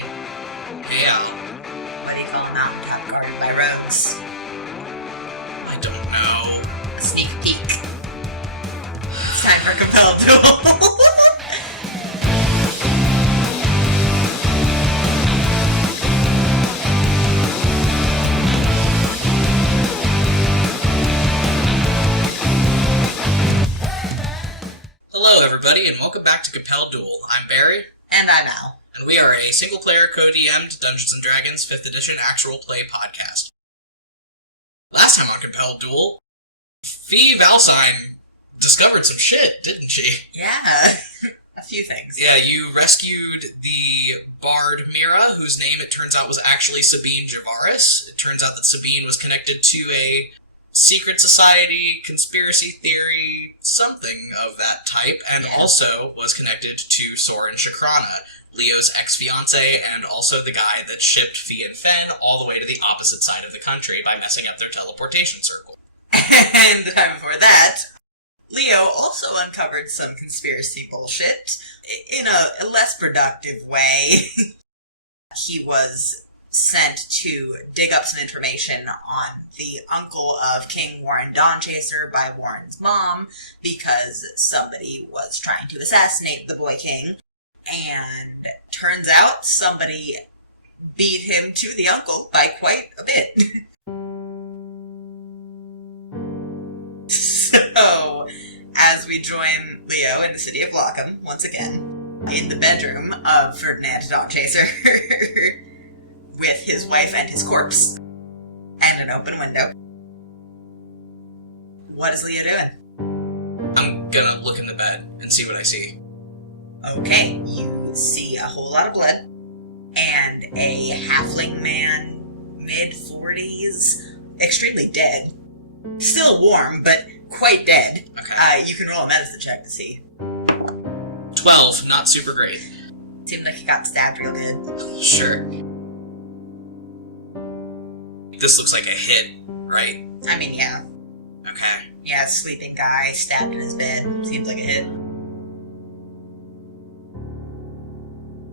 Barry. Yeah. What do you call a mountaintop guarded by rogues? I don't know. A sneak peek. It's time for Compelled Duel. Hello everybody and welcome back to Compelled Duel. I'm Barry. And I'm Al. And we are a single-player co-DM'd Dungeons & Dragons 5th edition actual play podcast. Last time on Compelled Duel, Fee Valsine discovered some shit, didn't she? Yeah, a few things. Yeah, you rescued the bard Mira, whose name it turns out was actually Sabine Javaris. It turns out that Sabine was connected to a secret society, conspiracy theory, something of that type, and also was connected to Soren Shakrana, Leo's ex-fiancé, and also the guy that shipped Fee and Fen all the way to the opposite side of the country by messing up their teleportation circle. And the time before that, Leo also uncovered some conspiracy bullshit in a less productive way. He was sent to dig up some information on the uncle of King Warren Dawnchaser by Warren's mom because somebody was trying to assassinate the boy king. And turns out somebody beat him to the uncle by quite a bit. So, as we join Leo in the city of Lockham, once again, in the bedroom of Ferdinand Dawnchaser, with his wife and his corpse, and an open window. What is Leo doing? I'm gonna look in the bed and see what I see. Okay, you see a whole lot of blood, and a halfling man, mid-40s, extremely dead. Still warm, but quite dead. Okay. You can roll a medicine check to see. 12, not super great. Seemed like he got stabbed real good. Sure. This looks like a hit, right? I mean, yeah. Okay. Yeah, sleeping guy, stabbed in his bed. Seems like a hit.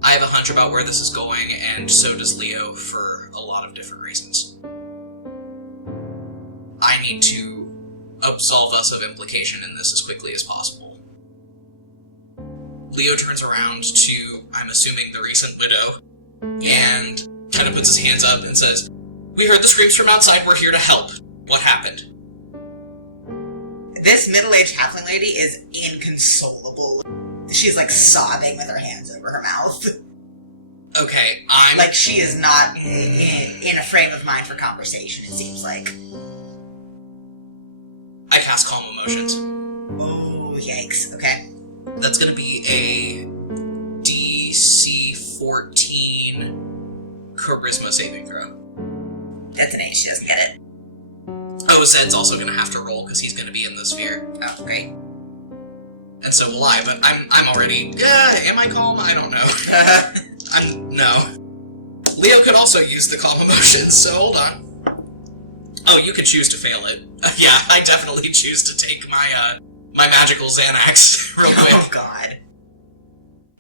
I have a hunch about where this is going, and so does Leo, for a lot of different reasons. I need to absolve us of implication in this as quickly as possible. Leo turns around to, I'm assuming, the recent widow, and kind of puts his hands up and says, "We heard the screams from outside, we're here to help. What happened?" This middle-aged halfling lady is inconsolable. She's like sobbing with her hands over her mouth. Okay, I'm... Like she is not in a frame of mind for conversation, it seems like. I cast Calm Emotions. Oh, yikes. Okay. That's gonna be a DC 14 Charisma saving throw. That's an 8, she doesn't get it. Oh, Zed's also gonna have to roll, because he's gonna be in the sphere. Oh, great. And so will I, but I'm already... am I calm? I don't know. No. Leo could also use the Calm Emotions, so hold on. Oh, you could choose to fail it. Yeah, I definitely choose to take my, my magical Xanax real quick. Oh, God.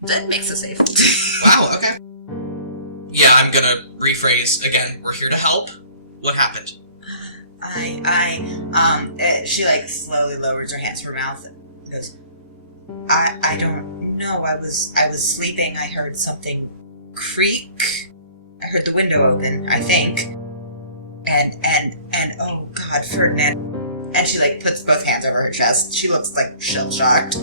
That makes a save. Wow, okay. Yeah, I'm gonna rephrase again. We're here to help. What happened? She like slowly lowers her hands to her mouth and goes, I don't know, I was sleeping, I heard something creak, I heard the window open, I think, and oh God, Ferdinand, and she like puts both hands over her chest, she looks like shell-shocked.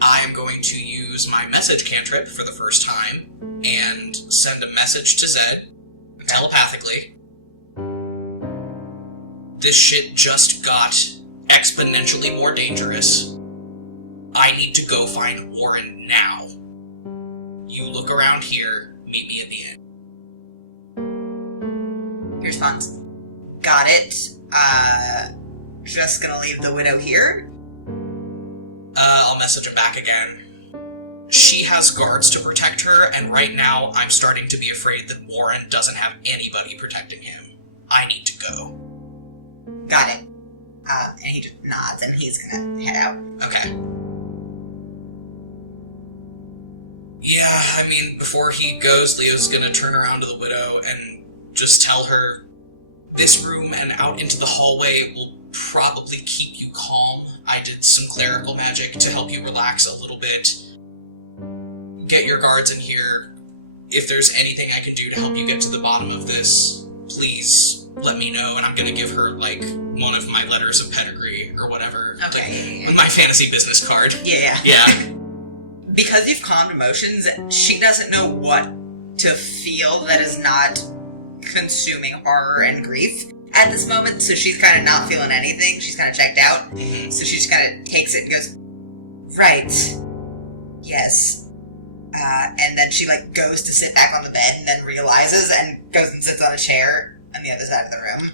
I am going to use my message cantrip for the first time and send a message to Zed, telepathically. This shit just got exponentially more dangerous. I need to go find Warren now. You look around here, meet me at the end. Here's funds. Got it. Just gonna leave the widow here? I'll message him back again. She has guards to protect her, and right now I'm starting to be afraid that Warren doesn't have anybody protecting him. I need to go. Got it. And he just nods and he's gonna head out. Okay. Yeah, I mean, before he goes, Leo's gonna turn around to the widow and just tell her, this room and out into the hallway will probably keep you calm. I did some clerical magic to help you relax a little bit. Get your guards in here. If there's anything I can do to help you get to the bottom of this, please let me know, and I'm gonna give her, like, one of my letters of pedigree, or whatever. Okay. Like, my fantasy business card. Yeah. Yeah. Because you've calmed emotions, she doesn't know what to feel that is not consuming horror and grief at this moment, so she's kind of not feeling anything. She's kind of checked out. Mm-hmm. So she just kind of takes it and goes, right. Yes. And then she, like, goes to sit back on the bed and then realizes and goes and sits on a chair on the other side of the room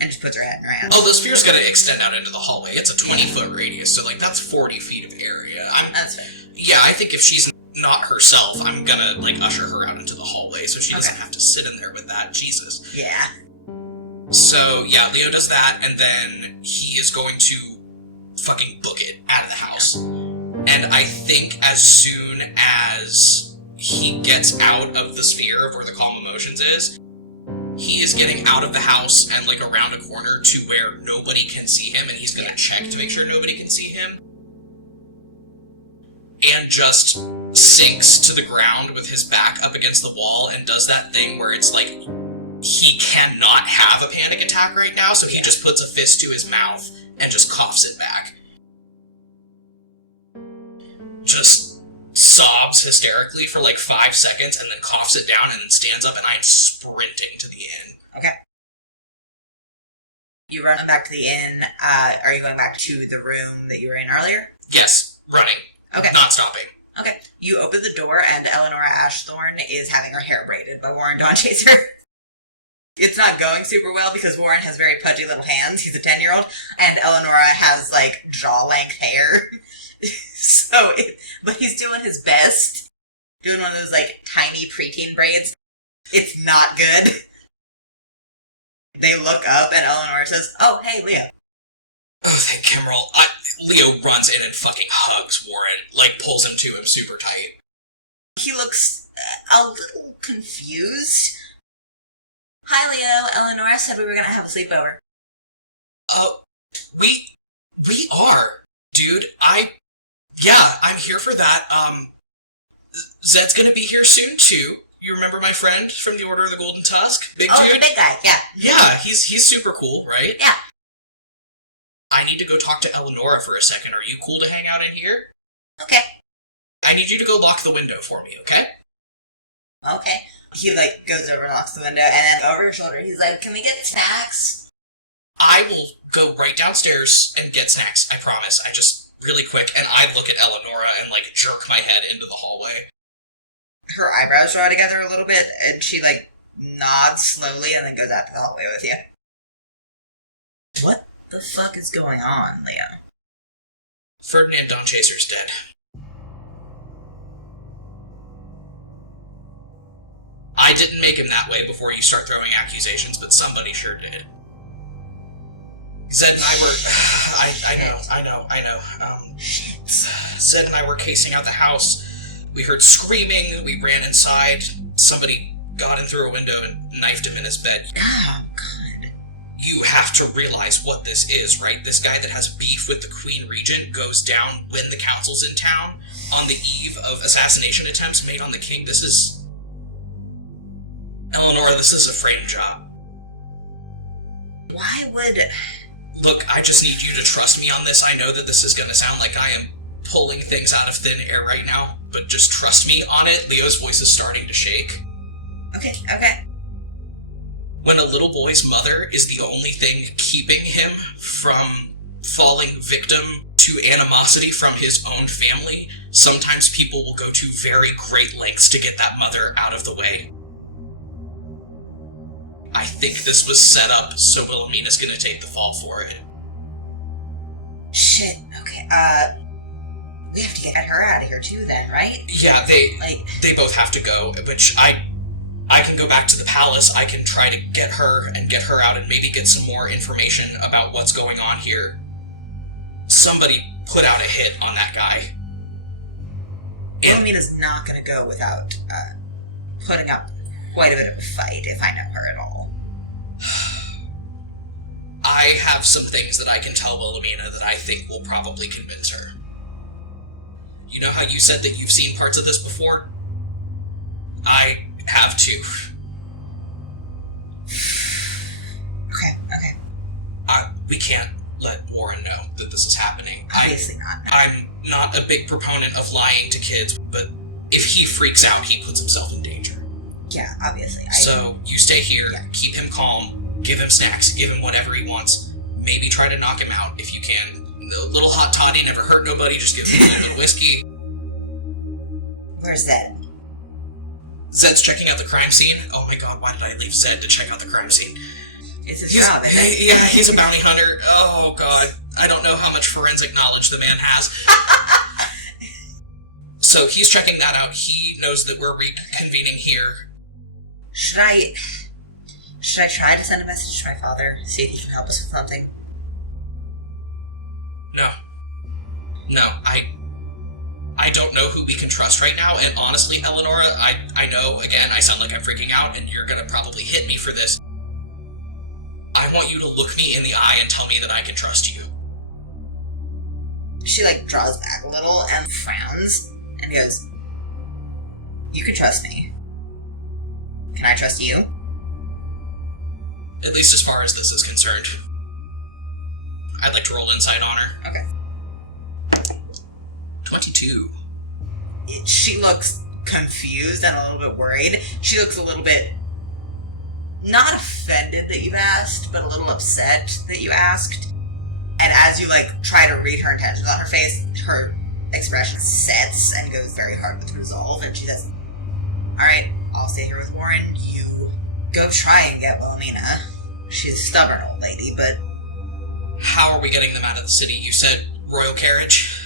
and just puts her head in her hands. Oh, the sphere's gonna extend out into the hallway. It's a 20-foot radius, so, like, that's 40 feet of area. That's fair. Yeah, I think if she's not herself, I'm gonna, like, usher her out into the hallway so she doesn't have to sit in there with that. Jesus. Yeah. So, yeah, Leo does that, and then he is going to fucking book it out of the house. And I think as soon as he gets out of the sphere of where the calm emotions is, he is getting out of the house and, like, around a corner to where nobody can see him, and he's gonna check to make sure nobody can see him. And just sinks to the ground with his back up against the wall and does that thing where it's like he cannot have a panic attack right now, so he just puts a fist to his mouth and just coughs it back. Just sobs hysterically for like 5 seconds and then coughs it down and then stands up, and I'm sprinting to the inn. Okay. You run back to the inn. Are you going back to the room that you were in earlier? Yes, running. Okay. Not stopping. Okay. You open the door, and Eleanora Ashthorne is having her hair braided by Warren Dawnchaser. It's not going super well because Warren has very pudgy little hands. He's a 10-year-old, and Eleanora has, like, jaw-length hair. But he's doing his best. Doing one of those, like, tiny preteen braids. It's not good. They look up, and Eleanora says, "Oh, hey, Leo." Oh, thank Kimmerl. Leo runs in and fucking hugs Warren, like, pulls him to him super tight. He looks a little confused. "Hi, Leo. Eleanora said we were gonna have a sleepover." We are, dude. I'm here for that. Zed's gonna be here soon, too. You remember my friend from the Order of the Golden Tusk? Big dude? The big guy, yeah. Yeah, he's super cool, right? Yeah. I need to go talk to Eleanora for a second. Are you cool to hang out in here? Okay. I need you to go lock the window for me, okay? Okay. He, like, goes over and locks the window, and then over his shoulder, he's like, "Can we get snacks?" I will go right downstairs and get snacks, I promise. I just, really quick, and I look at Eleanora and, like, jerk my head into the hallway. Her eyebrows draw together a little bit, and she, like, nods slowly and then goes out to the hallway with you. What the fuck is going on, Leo? Ferdinand Dawnchaser's dead. I didn't make him that way before you start throwing accusations, but somebody sure did. Zed and I were... I know. Zed and I were casing out the house. We heard screaming, we ran inside, somebody got in through a window and knifed him in his bed. Oh, God. You have to realize what this is, right? This guy that has beef with the Queen Regent goes down when the council's in town on the eve of assassination attempts made on the king. This is... Eleanora, this is a frame job. Why would... Look, I just need you to trust me on this. I know that this is going to sound like I am pulling things out of thin air right now, but just trust me on it. Leo's voice is starting to shake. Okay. When a little boy's mother is the only thing keeping him from falling victim to animosity from his own family, sometimes people will go to very great lengths to get that mother out of the way. I think this was set up so Wilhelmina's gonna take the fall for it. Shit, okay, we have to get her out of here too then, right? Yeah, they both have to go, which I can go back to the palace, I can try to get her out and maybe get some more information about what's going on here. Somebody put out a hit on that guy. Wilhelmina's not going to go without putting up quite a bit of a fight if I know her at all. I have some things that I can tell Wilhelmina that I think will probably convince her. You know how you said that you've seen parts of this before? I have too. Okay. We can't let Warren know that this is happening. Obviously not. No. I'm not a big proponent of lying to kids, but if he freaks out, he puts himself in danger. Yeah, obviously. So, you stay here, keep him calm, give him snacks, give him whatever he wants, maybe try to knock him out if you can. A little hot toddy never hurt nobody, just give him a little bit of whiskey. Where's Zed? Zed's checking out the crime scene. Oh my god, why did I leave Zed to check out the crime scene? It's his job, isn't it? Yeah, he's a bounty hunter. Oh god, I don't know how much forensic knowledge the man has. So he's checking that out. He knows that we're reconvening here. Should I try to send a message to my father, see if he can help us with something? No, I don't know who we can trust right now, and honestly, Eleanora, I know, again, I sound like I'm freaking out, and you're gonna probably hit me for this. I want you to look me in the eye and tell me that I can trust you. She, draws back a little and frowns and goes, "You can trust me. Can I trust you?" At least as far as this is concerned. I'd like to roll insight on her. Okay. 22. She looks confused and a little bit worried. She looks a little bit not offended that you've asked, but a little upset that you asked. And as you try to read her intentions on her face, her expression sets and goes very hard with resolve, and she says, "Alright, I'll stay here with Warren. You go try and get Wilhelmina. She's a stubborn old lady, but..." How are we getting them out of the city? You said royal carriage?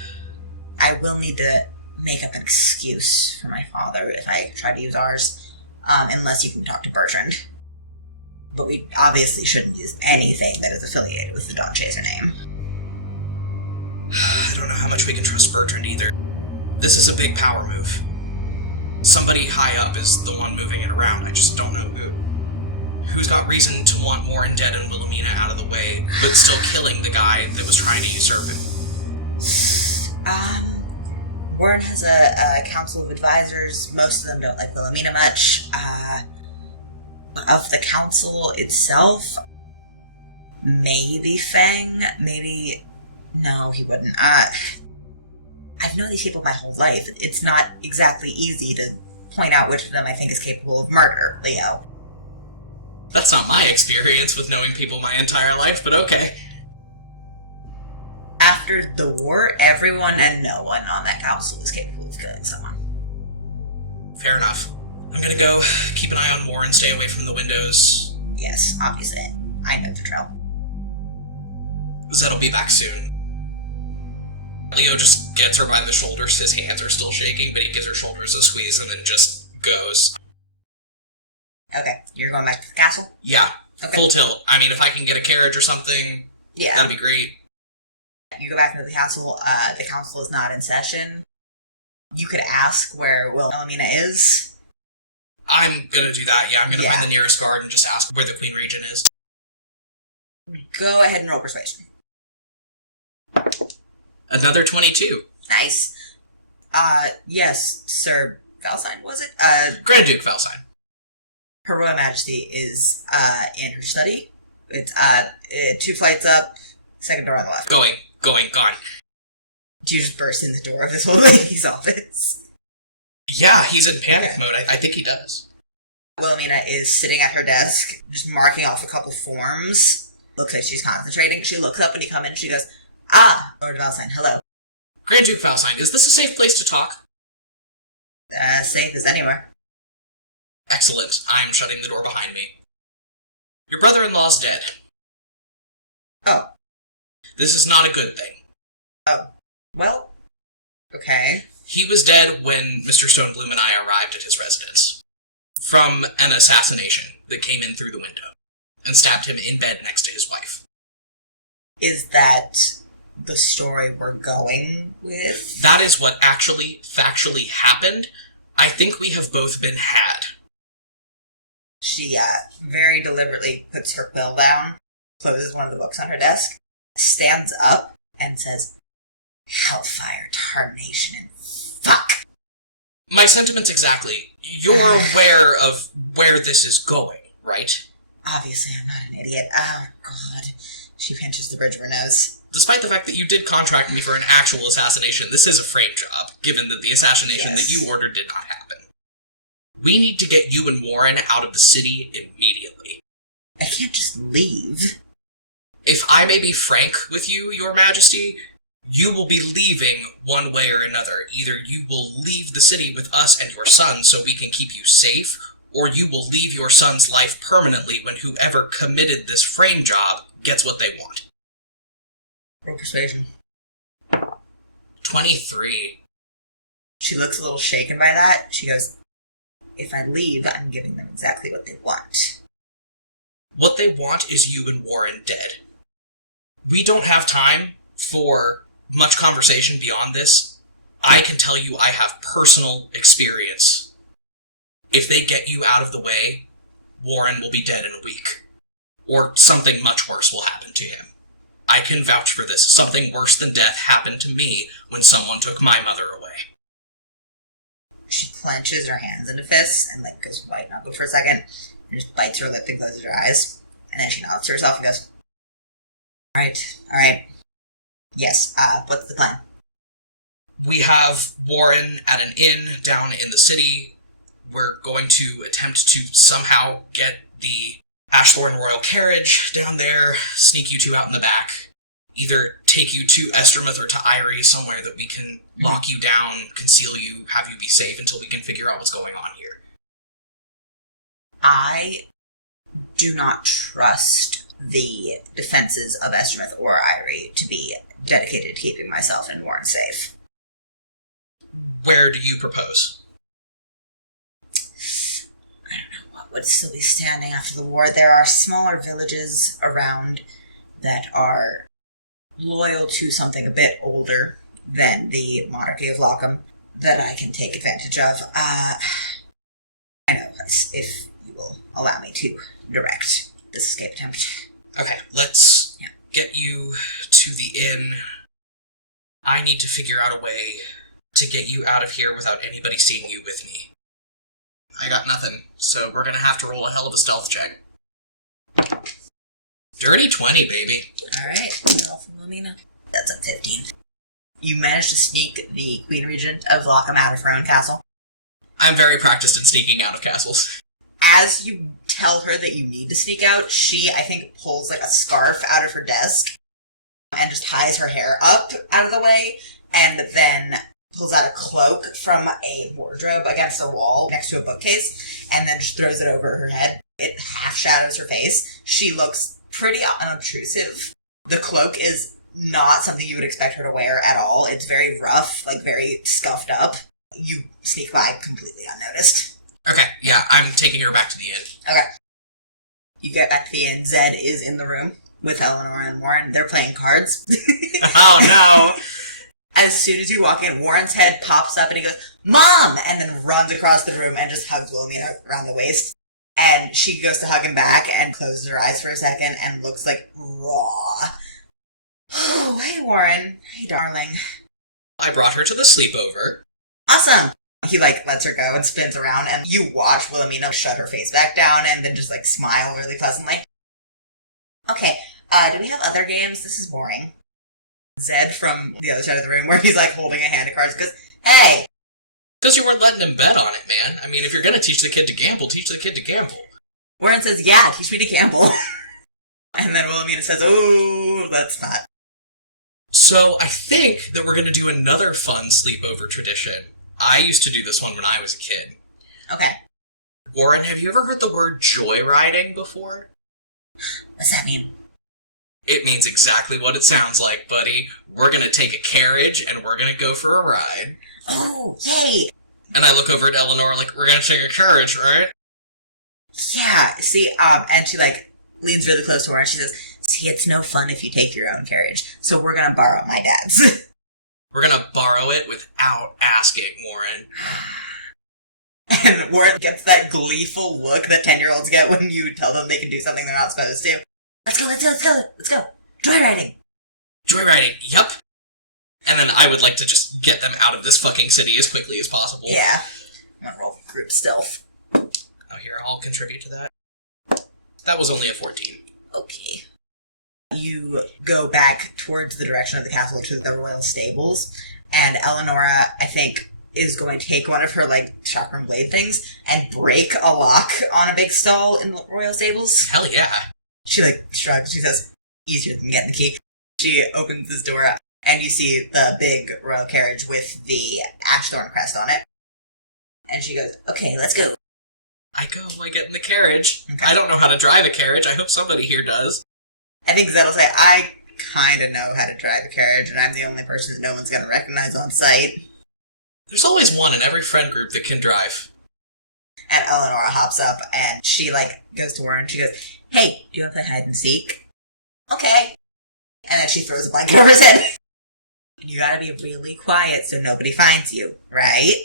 "I will need to make up an excuse for my father if I try to use ours, unless you can talk to Bertrand. But we obviously shouldn't use anything that is affiliated with the Dawn Chaser name." I don't know how much we can trust Bertrand either. This is a big power move. Somebody high up is the one moving it around. I just don't know who. Who's got reason to want Warren dead and Wilhelmina out of the way, but still killing the guy that was trying to usurp him? Warren has a council of advisors. Most of them don't like Wilhelmina much. Of the council itself, maybe Fang, maybe... No, he wouldn't. I've known these people my whole life. It's not exactly easy to point out which of them I think is capable of murder, Leo. That's not my experience with knowing people my entire life, but okay. After the war, everyone and no one on that council is capable of killing someone. Fair enough. I'm gonna go keep an eye on Warren, stay away from the windows. Yes, obviously. I know the drill. Zed'll be back soon. Leo just gets her by the shoulders. His hands are still shaking, but he gives her shoulders a squeeze and then just goes. Okay, you're going back to the castle? Yeah, okay. Full tilt. I mean, if I can get a carriage or something, yeah, that'd be great. You go back into the castle. The council is not in session. You could ask where Wilhelmina is. I'm gonna do that, yeah. I'm gonna find the nearest guard and just ask where the Queen Regent is. Go ahead and roll persuasion. Another 22. Nice. Yes, Sir Valsine, was it? Grand Duke Valsine. Her Royal Majesty is, in her study. It's, 2 flights up, second door on the left. Gone. Do you just burst in the door of this old lady's office? Yeah, he's in panic mode. I think he does. Wilhelmina is sitting at her desk, just marking off a couple forms. Looks like she's concentrating. She looks up when you come in, she goes, "Ah, Lord Valsine, hello." Grand Duke Valsine, is this a safe place to talk? Safe as anywhere. Excellent. I'm shutting the door behind me. Your brother-in-law's dead. Oh. This is not a good thing. Oh. Well, okay. He was dead when Mr. Stonebloom and I arrived at his residence. From an assassination that came in through the window and stabbed him in bed next to his wife. Is that the story we're going with? That is what actually, factually happened. I think we have both been had. She, very deliberately puts her bill down, closes one of the books on her desk, stands up, and says, Hellfire, tarnation, and fuck! My sentiments exactly. You're aware of where this is going, right? Obviously, I'm not an idiot. Oh, God. She pinches the bridge of her nose. Despite the fact that you did contract me for an actual assassination, this is a frame job, given that the assassination that you ordered did not happen. We need to get you and Warren out of the city immediately. I can't just leave. If I may be frank with you, Your Majesty, you will be leaving one way or another. Either you will leave the city with us and your son so we can keep you safe, or you will leave your son's life permanently when whoever committed this frame job gets what they want. Roll persuasion. 23. She looks a little shaken by that. She goes, if I leave, I'm giving them exactly what they want. What they want is you and Warren dead. We don't have time for much conversation beyond this. I can tell you I have personal experience. If they get you out of the way, Warren will be dead in a week. Or something much worse will happen to him. I can vouch for this. Something worse than death happened to me when someone took my mother away. She clenches her hands into fists and goes white knuckled for a second, and just bites her lip and closes her eyes. And then she nods to herself and goes, Alright. Yes, what's the plan? We have Warren at an inn down in the city. We're going to attempt to somehow get the Ashthorn Royal carriage down there, sneak you two out in the back, either take you to Estermouth or to Irie, somewhere that we can lock you down, conceal you, have you be safe until we can figure out what's going on here. I do not trust the defenses of Estermouth or Irie to be dedicated to keeping myself and Warren safe. Where do you propose? I don't know what would still be standing after the war. There are smaller villages around that are loyal to something a bit older than the monarchy of Lockham that I can take advantage of. I know, if you will allow me to direct this escape attempt. Okay, let's get you to the inn. I need to figure out a way to get you out of here without anybody seeing you with me. I got nothing, so we're gonna have to roll a hell of a stealth check. Dirty 20, baby. Alright, that's a 15. You managed to sneak the Queen Regent of Lockham out of her own castle. I'm very practiced in sneaking out of castles. As you tell her that you need to sneak out, she, I think, pulls a scarf out of her desk and just ties her hair up out of the way, and then pulls out a cloak from a wardrobe against the wall next to a bookcase, and then just throws it over her head. It half shadows her face. She looks pretty unobtrusive. The cloak is not something you would expect her to wear at all. It's very rough, very scuffed up. You sneak by completely unnoticed. Okay, yeah, I'm taking her back to the inn. Okay. You get back to the inn. Zed is in the room with Eleanora and Warren. They're playing cards. Oh, no! As soon as you walk in, Warren's head pops up and he goes, Mom! And then runs across the room and just hugs Wilhelmina around the waist. And she goes to hug him back and closes her eyes for a second and looks raw. Oh, hey, Warren. Hey, darling. I brought her to the sleepover. Awesome! He, lets her go and spins around, and you watch Wilhelmina shut her face back down and then just, smile really pleasantly. Okay, do we have other games? This is boring. Zed from the other side of the room, where he's, holding a hand of cards, goes, Hey! Because you weren't letting him bet on it, man. I mean, if you're gonna teach the kid to gamble, teach the kid to gamble. Warren says, yeah, teach me to gamble. And then Wilhelmina says, oh, that's not. So, I think that we're gonna do another fun sleepover tradition. I used to do this one when I was a kid. Okay. Warren, have you ever heard the word joyriding before? What's that mean? It means exactly what it sounds like, buddy. We're gonna take a carriage, and we're gonna go for a ride. Oh, yay! And I look over at Eleanora we're gonna take a carriage, right? Yeah, see, and she, leans really close to her, and she says, see, it's no fun if you take your own carriage, so we're gonna borrow my dad's. We're gonna borrow it without asking, Warren. And Warren gets that gleeful look that 10-year-olds get when you tell them they can do something they're not supposed to. Let's go. Joyriding. Joyriding, yup. And then I would like to just get them out of this fucking city as quickly as possible. Yeah. I'm gonna roll for group stealth. Oh, here, I'll contribute to that. That was only a 14. Okay. You go back towards the direction of the castle to the royal stables, and Eleanora, I think, is going to take one of her, chakram blade things and break a lock on a big stall in the royal stables. Hell yeah. She, shrugs. She says, easier than getting the key. She opens this door up, and you see the big royal carriage with the Ashthorn crest on it. And she goes, okay, let's go. I get in the carriage. Okay. I don't know how to drive a carriage. I hope somebody here does. I think Zed will say, I kind of know how to drive a carriage, and I'm the only person that no one's going to recognize on sight. There's always one in every friend group that can drive. And Eleanora hops up, and she, goes to Warren, and she goes, hey, do you want to play hide and seek? Okay. And then she throws a blanket over his head. And you gotta be really quiet so nobody finds you, right?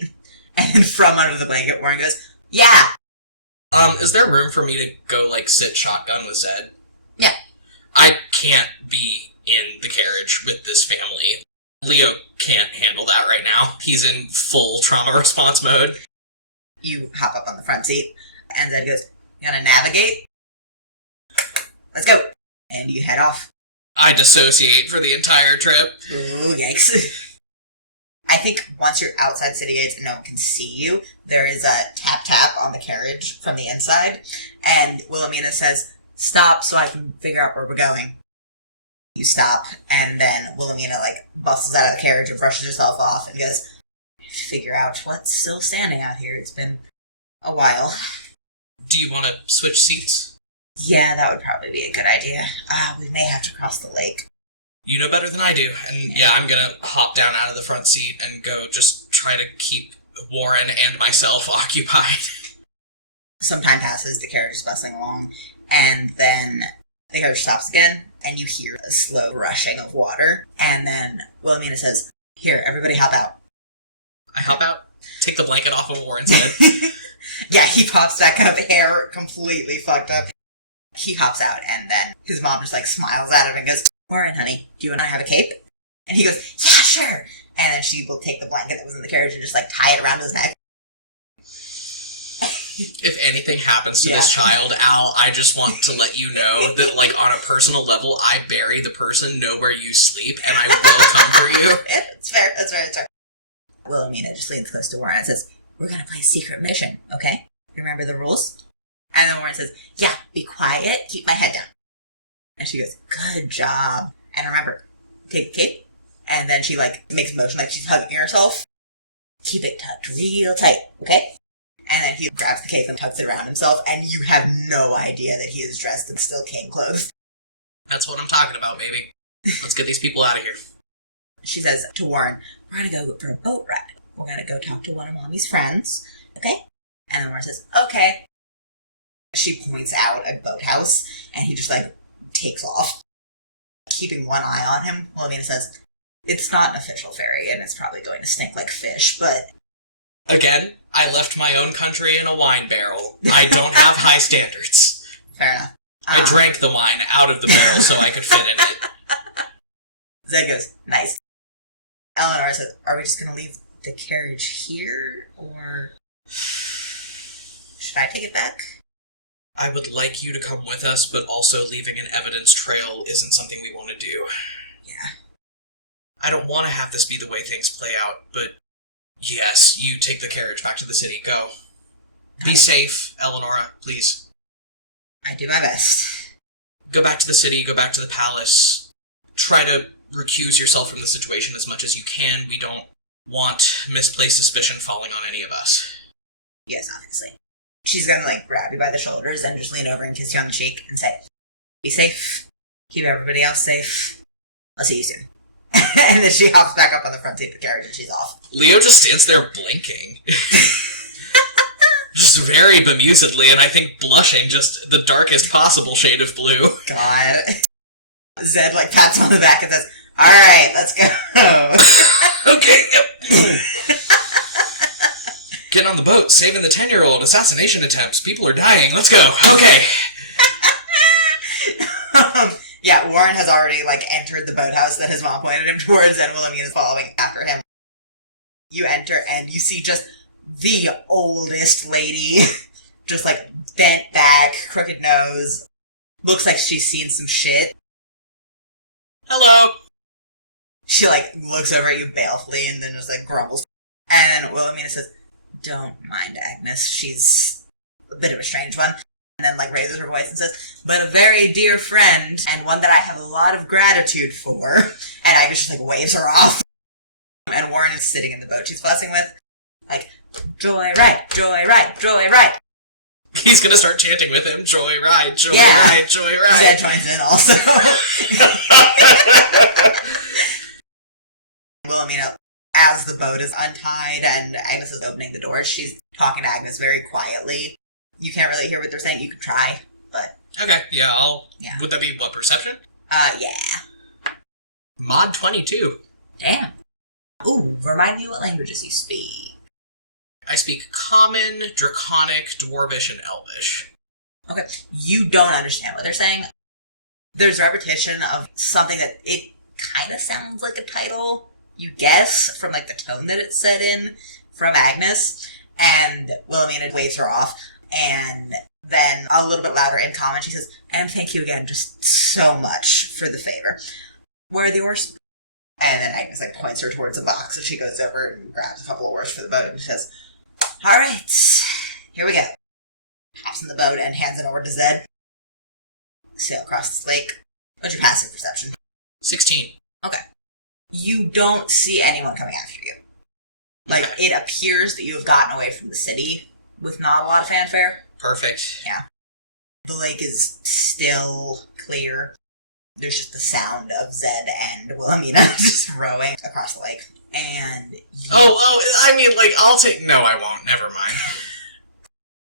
And then from under the blanket, Warren goes, yeah! Is there room for me to go, sit shotgun with Zed? Yeah. I can't be in the carriage with this family. Leo can't handle that right now. He's in full trauma response mode. You hop up on the front seat, and Zed goes, you wanna navigate? Let's go! And you head off. I dissociate for the entire trip. Ooh, yikes. I think once you're outside city gates and no one can see you, there is a tap-tap on the carriage from the inside, and Wilhelmina says, stop so I can figure out where we're going. You stop, and then Wilhelmina, bustles out of the carriage and brushes herself off and goes, I have to figure out what's still standing out here. It's been a while. Do you want to switch seats? Yeah, that would probably be a good idea. We may have to cross the lake. You know better than I do. And yeah, I'm gonna hop down out of the front seat and go just try to keep Warren and myself occupied. Some time passes, the carriage is bustling along, and then the carriage stops again, and you hear a slow rushing of water, and then Wilhelmina says, here, everybody hop out. I hop out, take the blanket off of Warren's head. Yeah, he pops back up, hair completely fucked up. He hops out, and then his mom just, smiles at him and goes, Warren, honey, do you and I have a cape? And he goes, yeah, sure. And then she will take the blanket that was in the carriage and just, tie it around his neck. If anything happens to this child, Al, I just want to let you know that, on a personal level, I bury the person, know where you sleep, and I will come for you. Yeah, that's fair, that's fair. Wilhelmina just leans close to Warren and says, we're gonna play a secret mission, okay? Remember the rules? And then Warren says, yeah, be quiet, keep my head down. And she goes, good job. And remember, take the cape. And then she, makes a motion like she's hugging herself. Keep it tucked real tight, okay? And then he grabs the cape and tucks it around himself, and you have no idea that he is dressed in still cane clothes. That's what I'm talking about, baby. Let's get these people out of here. She says to Warren, we're gonna go for a boat ride. We're gonna go talk to one of Mommy's friends, okay? And then Warren says, okay. She points out a boathouse, and he just, takes off. Keeping one eye on him, Wilhelmina says, it's not an official ferry, and it's probably going to stink like fish, but... Again, I left my own country in a wine barrel. I don't have high standards. Fair enough. I drank the wine out of the barrel so I could fit in it. Zed goes, nice. Eleanor says, are we just going to leave the carriage here, or... should I take it back? I would like you to come with us, but also leaving an evidence trail isn't something we want to do. Yeah. I don't want to have this be the way things play out, but yes, you take the carriage back to the city. Go. Be safe, Eleanora, please. I do my best. Go back to the city, go back to the palace. Try to recuse yourself from the situation as much as you can. We don't want misplaced suspicion falling on any of us. Yes, obviously. She's gonna, grab you by the shoulders and just lean over and kiss you on the cheek and say, be safe. Keep everybody else safe. I'll see you soon. And then she hops back up on the front seat of the carriage and she's off. Leo just stands there blinking. Just very bemusedly, and I think blushing just the darkest possible shade of blue. God. Zed, like, pats him on the back and says, alright, let's go. Okay, yep. Getting on the boat, saving the 10-year-old, assassination attempts, people are dying, let's go. Okay. Yeah, Warren has already, like, entered the boathouse that his mom pointed him towards, and Wilhelmina is following after him. You enter, and you see just the oldest lady, just, like, bent back, crooked nose. Looks like she's seen some shit. Hello. She, like, looks over at you balefully, and then just, like, grumbles. And then Wilhelmina says, don't mind Agnes, she's a bit of a strange one. And then, like, raises her voice and says, but a very dear friend, and one that I have a lot of gratitude for. And Agnes just, like, waves her off. And Warren is sitting in the boat she's fussing with, like, joy right, joy right, joy right. He's gonna start chanting with him, joy right, joy right, joy right. Zed joins in also. Wilhelmina, as the boat is untied and Agnes is opening the doors, she's talking to Agnes very quietly. You can't really hear what they're saying. You could try, but... Okay, yeah, Yeah. Would that be, what, perception? Yeah. Mod 22. Damn. Ooh, remind me what languages you speak. I speak Common, Draconic, Dwarvish, and Elvish. Okay, you don't understand what they're saying. There's repetition of something that it kind of sounds like a title, you guess, from, like, the tone that it's said in, from Agnes, and Wilhelmina waves her off. And then a little bit louder in common, she says, and thank you again just so much for the favor. Where are the oars? And then Agnes, like, points her towards a box, and she goes over and grabs a couple of oars for the boat, and she says, alright, here we go. Hops in the boat and hands it over to Zed. Sail across this lake. What's your passive perception? 16. Okay. You don't see anyone coming after you. Like, it appears that you have gotten away from the city with not a lot of fanfare. Perfect. Yeah. The lake is still clear. There's just the sound of Zed and Wilhelmina just rowing across the lake. And... I mean, like, I'll take... No, I won't. Never mind.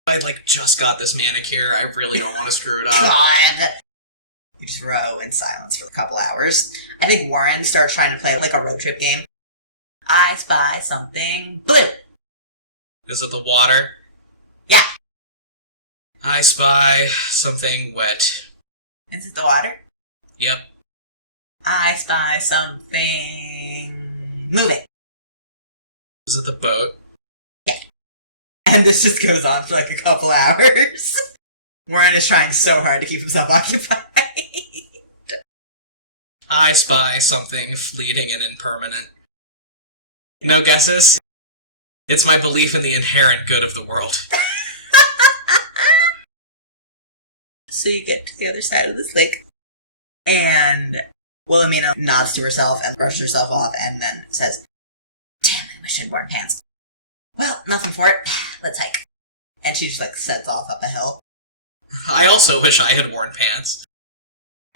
I, like, just got this manicure. I really don't want to screw it up. God! You just row in silence for a couple hours. I think Warren starts trying to play, like, a road trip game. I spy something blue. Is it the water? Yeah. I spy something wet. Is it the water? Yep. I spy something moving. Is it the boat? Yeah. And this just goes on for like a couple hours. Warren is trying so hard to keep himself occupied. I spy something fleeting and impermanent. No guesses? It's my belief in the inherent good of the world. So you get to the other side of this lake, and Wilhelmina nods to herself and brushes herself off and then says, damn, I wish I'd worn pants. Well, nothing for it. Let's hike. And she just, like, sets off up a hill. I also wish I had worn pants.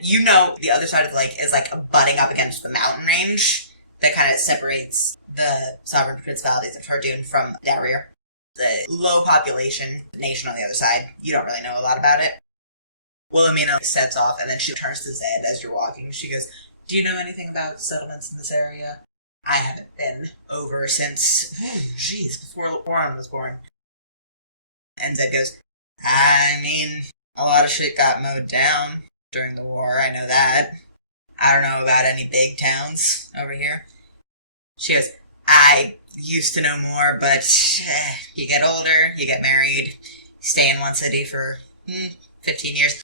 You know the other side of the lake is, like, butting up against the mountain range that kind of separates the sovereign principalities of Tordun from Darir. The low population nation on the other side. You don't really know a lot about it. Wilhelmina sets off, and then she turns to Zed as you're walking. She goes, do you know anything about settlements in this area? I haven't been over since, before Warren was born. And Zed goes, I mean, a lot of shit got mowed down during the war, I know that. I don't know about any big towns over here. She goes, I used to know more, but you get older, you get married, you stay in one city for 15 years.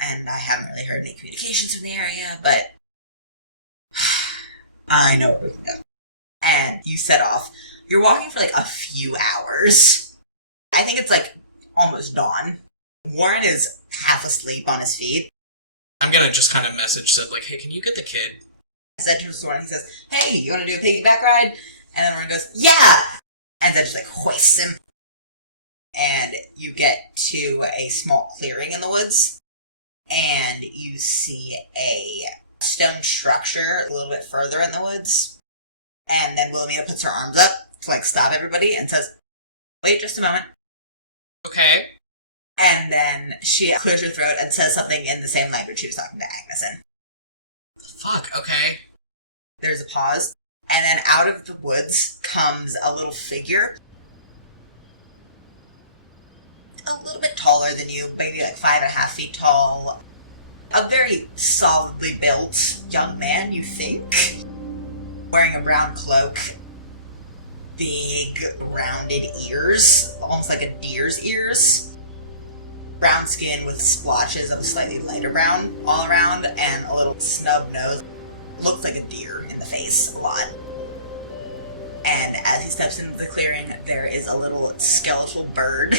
And I haven't really heard any communications from the area, but I know where we can go. And you set off. You're walking for like a few hours. I think it's like almost dawn. Warren is half asleep on his feet. I'm gonna just kind of message Zed, like, hey, can you get the kid? Zed turns to Warren and he says, hey, you want to do a piggyback ride? And then Warren goes, yeah! And Zed just like hoists him. And you get to a small clearing in the woods. And you see a stone structure a little bit further in the woods. And then Wilhelmina puts her arms up to like stop everybody and says, wait just a moment. Okay. And then she clears her throat and says something in the same language she was talking to Agnes in. Fuck, okay. There's a pause, and then out of the woods comes a little figure. A little bit taller than you, maybe like 5.5 feet tall. A very solidly built young man, you think. Wearing a brown cloak. Big, rounded ears, almost like a deer's ears. Brown skin with splotches of a slightly lighter brown all around, and a little snub nose. Looks like a deer in the face a lot. And as he steps into the clearing, there is a little skeletal bird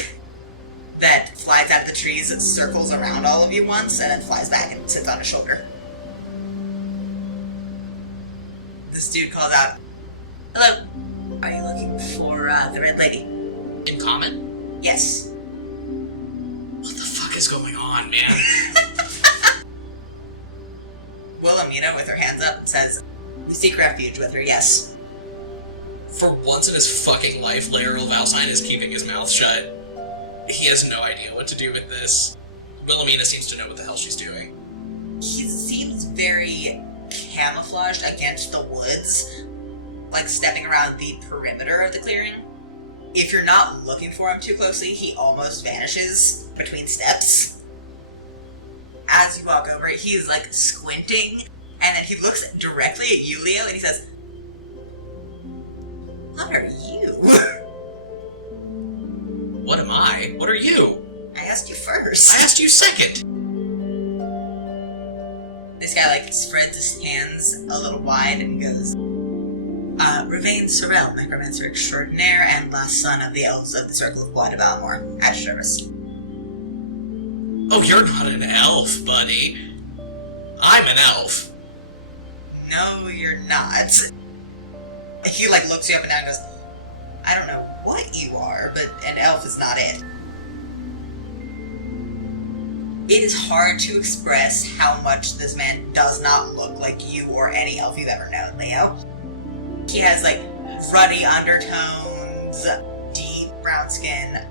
that flies out of the trees, it circles around all of you once, and then flies back and sits on his shoulder. This dude calls out, "Hello, are you looking for the Red Lady?" In common? "Yes." What the fuck is going on, man? Wilhelmina, with her hands up, says, "We seek refuge with her, yes." For once in his fucking life, Leoril Valsine is keeping his mouth shut. He has no idea what to do with this. Wilhelmina seems to know what the hell she's doing. He seems very camouflaged against the woods, like stepping around the perimeter of the clearing. If you're not looking for him too closely, he almost vanishes between steps. As you walk over, he's like squinting, and then he looks directly at you, Leo, and he says, "What are you?" What am I? What are you? I asked you first. I asked you second! This guy, like, spreads his hands a little wide and goes, Ravain Sorrel, Necromancer Extraordinaire, and last son of the Elves of the Circle of Blood of Almor, at your service. Oh, you're not an elf, buddy. I'm an elf. No, you're not. He, like, looks you up and down and goes, "I don't know what you are, but an elf is not it." It is hard to express how much this man does not look like you or any elf you've ever known, Leo. He has, like, ruddy undertones, deep brown skin.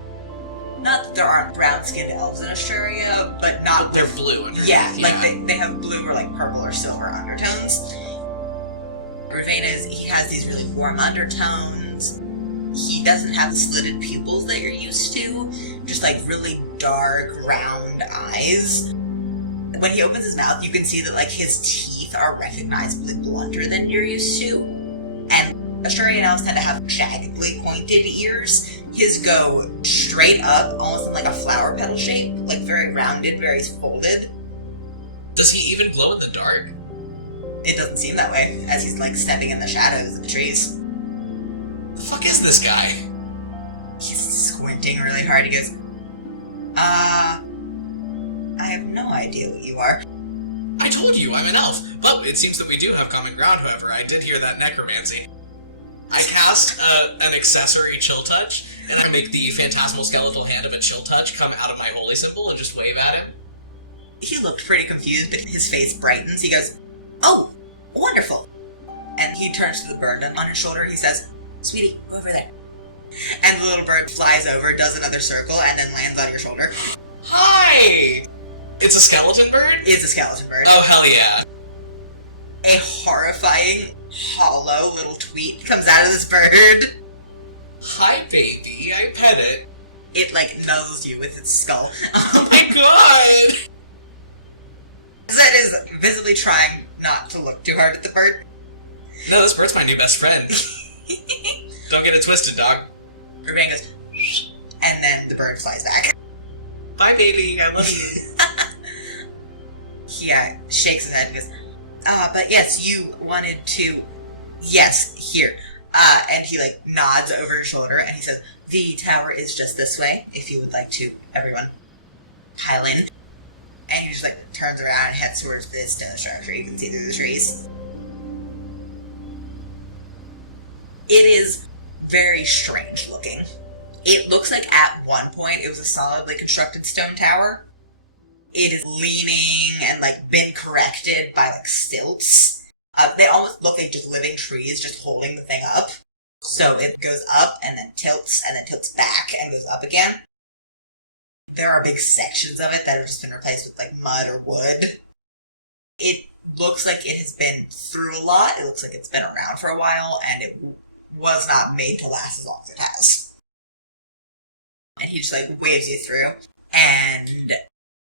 Not that there aren't brown-skinned elves in Australia, but not... But they're blue underneath. Yeah, like, they have blue or, like, purple or silver undertones. Ravain he has these really warm undertones. He doesn't have the slitted pupils that you're used to, just like really dark, round eyes. When he opens his mouth, you can see that like his teeth are recognizably blunter than you're used to. And Australian elves tend to have jaggedly pointed ears. His go straight up, almost in like a flower petal shape, like very rounded, very folded. Does he even glow in the dark? It doesn't seem that way, as he's like stepping in the shadows of the trees. The fuck is this guy? He's squinting really hard. He goes, I have no idea what you are. I told you, I'm an elf. But it seems that we do have common ground, however. I did hear that necromancy. I cast an accessory chill touch, and I make the phantasmal skeletal hand of a chill touch come out of my holy symbol and just wave at him. He looked pretty confused, but his face brightens. He goes, "Oh, wonderful." And he turns to the bird on his shoulder. He says, "Sweetie, go over there." And the little bird flies over, does another circle, and then lands on your shoulder. Hi! It's a skeleton bird? It's a skeleton bird. Oh, hell yeah. A horrifying, hollow little tweet comes out of this bird. Hi, baby. I pet it. It, like, nuzzles you with its skull. Oh my god! Zed is visibly trying not to look too hard at the bird. No, this bird's my new best friend. Don't get it twisted, dog. Ravain goes, "Shh," and then the bird flies back. Bye, baby. I love you. He shakes his head and goes, but yes, you wanted to... Yes, here. And he, like, nods over his shoulder, and he says, "The tower is just this way, if you would like to, everyone, pile in." And he just, like, turns around and heads towards this stone structure you can see through the trees. It is very strange looking. It looks like at one point it was a solidly constructed stone tower. It is leaning and, like, been corrected by, like, stilts. They almost look like just living trees just holding the thing up. So it goes up and then tilts back and goes up again. There are big sections of it that have just been replaced with, like, mud or wood. It looks like it has been through a lot. It looks like it's been around for a while, and it was not made to last as long as it has. And he just, like, waves you through, and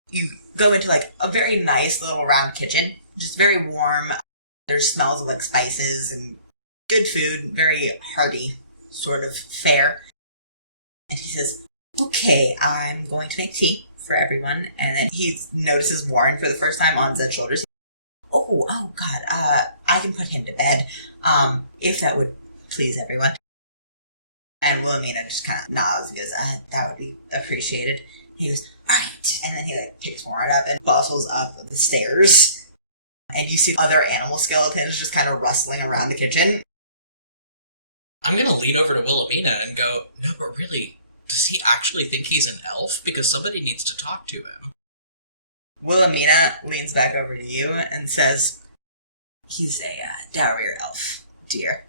you go into, like, a very nice little round kitchen, just very warm. There's smells of, like, spices and good food, very hearty sort of fare. And he says, okay, I'm going to make tea for everyone. And then he notices Warren for the first time on Zed's shoulders. Oh God, I can put him to bed, if that would please everyone. And Wilhelmina just kind of nods and goes, that would be appreciated. He goes, alright. And then he, like, picks Warren up and bustles up the stairs. And you see other animal skeletons just kind of rustling around the kitchen. I'm gonna lean over to Wilhelmina and go, no, but really, does he actually think he's an elf? Because somebody needs to talk to him. Wilhelmina leans back over to you and says, he's a dowrier elf, dear.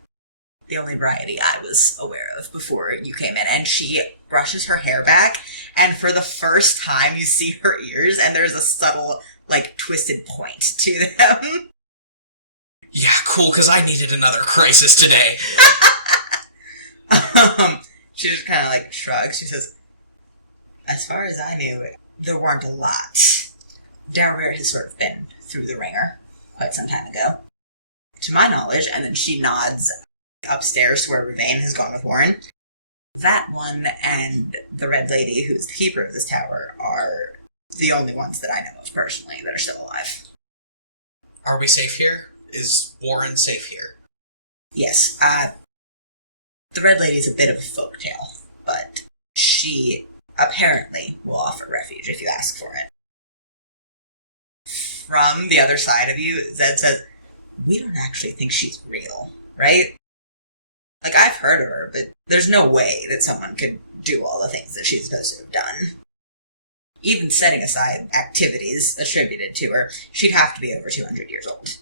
The only variety I was aware of before you came in. And she brushes her hair back, and for the first time you see her ears, and there's a subtle, like, twisted point to them. Yeah, cool, because I needed another crisis today. She just kind of, like, shrugs. She says, as far as I knew, there weren't a lot. Dowrier has sort of been through the ringer quite some time ago. To my knowledge, and then she nods upstairs to where Ravain has gone with Warren. That one and the Red Lady, who's the keeper of this tower, are the only ones that I know of personally that are still alive. Are we safe here? Is Warren safe here? Yes. The Red Lady's a bit of a folktale, but she apparently will offer refuge if you ask for it. From the other side of you, Zed says, we don't actually think she's real, right? Like, I've heard of her, but there's no way that someone could do all the things that she's supposed to have done. Even setting aside activities attributed to her, she'd have to be over 200 years old.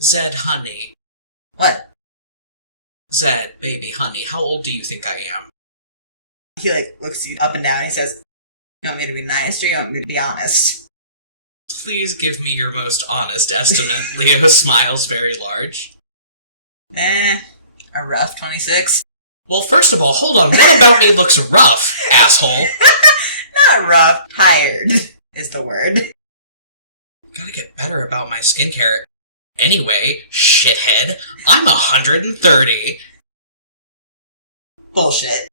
Zed, honey. What? Zed, baby, honey, how old do you think I am? He, like, looks you up and down, and he says, you want me to be nice, or you want me to be honest? Please give me your most honest estimate. Leo smiles very large. A rough 26. Well, first of all, hold on, what about me looks rough, asshole? Not rough, tired is the word. Gotta get better about my skincare. Anyway, shithead, I'm 130. Bullshit.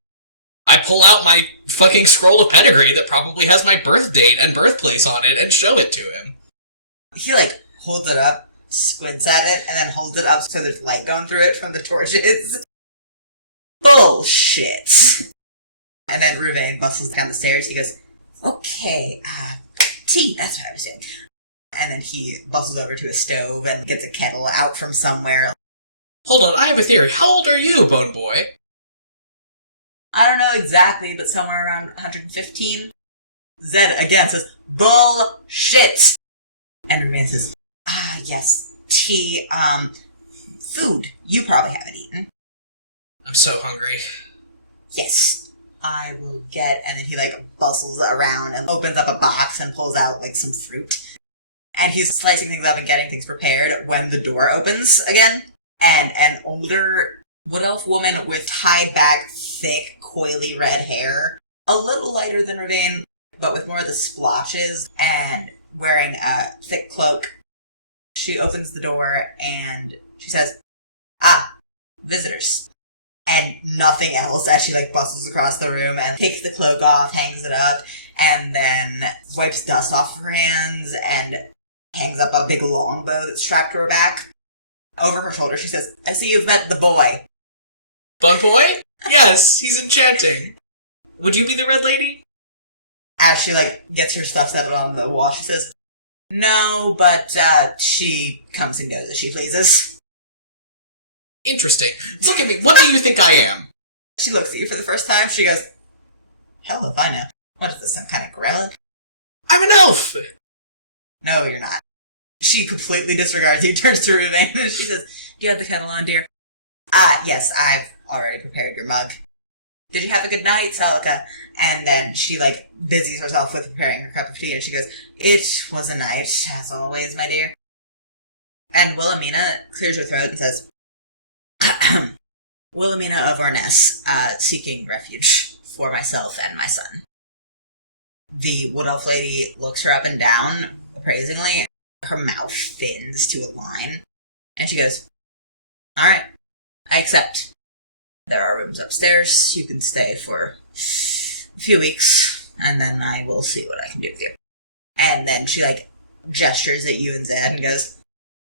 I pull out my fucking scroll of pedigree that probably has my birth date and birthplace on it and show it to him. He, like, holds it up, squints at it, and then holds it up so there's light going through it from the torches. Bullshit. And then Ruvain bustles down the stairs. He goes, okay, tea, that's what I was doing. And then he bustles over to a stove and gets a kettle out from somewhere. Hold on, I have a theory. How old are you, Bone Boy? I don't know exactly, but somewhere around 115. Zed again says, bullshit! And Ruvain says, yes, tea, food. You probably haven't eaten. I'm so hungry. Yes, I will get, and then he, like, bustles around and opens up a box and pulls out, like, some fruit. And he's slicing things up and getting things prepared when the door opens again. And an older wood elf woman with tied back, thick, coily red hair, a little lighter than Ravain, but with more of the splotches, and wearing a thick cloak. She opens the door and she says, visitors. And nothing else as she, like, bustles across the room and takes the cloak off, hangs it up, and then wipes dust off her hands and hangs up a big longbow that's strapped to her back. Over her shoulder, she says, I see you've met the boy. Bug Boy? Yes, he's enchanting. Would you be the Red Lady? As she, like, gets her stuff settled on the wall, she says, no, but, she comes and goes as she pleases. Interesting. Look at me, what do you think I am? She looks at you for the first time, she goes, hell if I know. What is this, some kind of gremlin? I'm an elf! No, you're not. She completely disregards you, turns to Ruvain, and she says, do you have the kettle on, dear? Yes, I've already prepared your mug. Did you have a good night, Celica? And then she, like, busies herself with preparing her cup of tea, and she goes, it was a night, as always, my dear. And Wilhelmina clears her throat and says, Wilhelmina of Orness, seeking refuge for myself and my son. The Wood Elf lady looks her up and down, appraisingly. Her mouth thins to a line, and she goes, alright, I accept. There are rooms upstairs. You can stay for a few weeks, and then I will see what I can do with you. And then she, like, gestures at you and Zed and goes,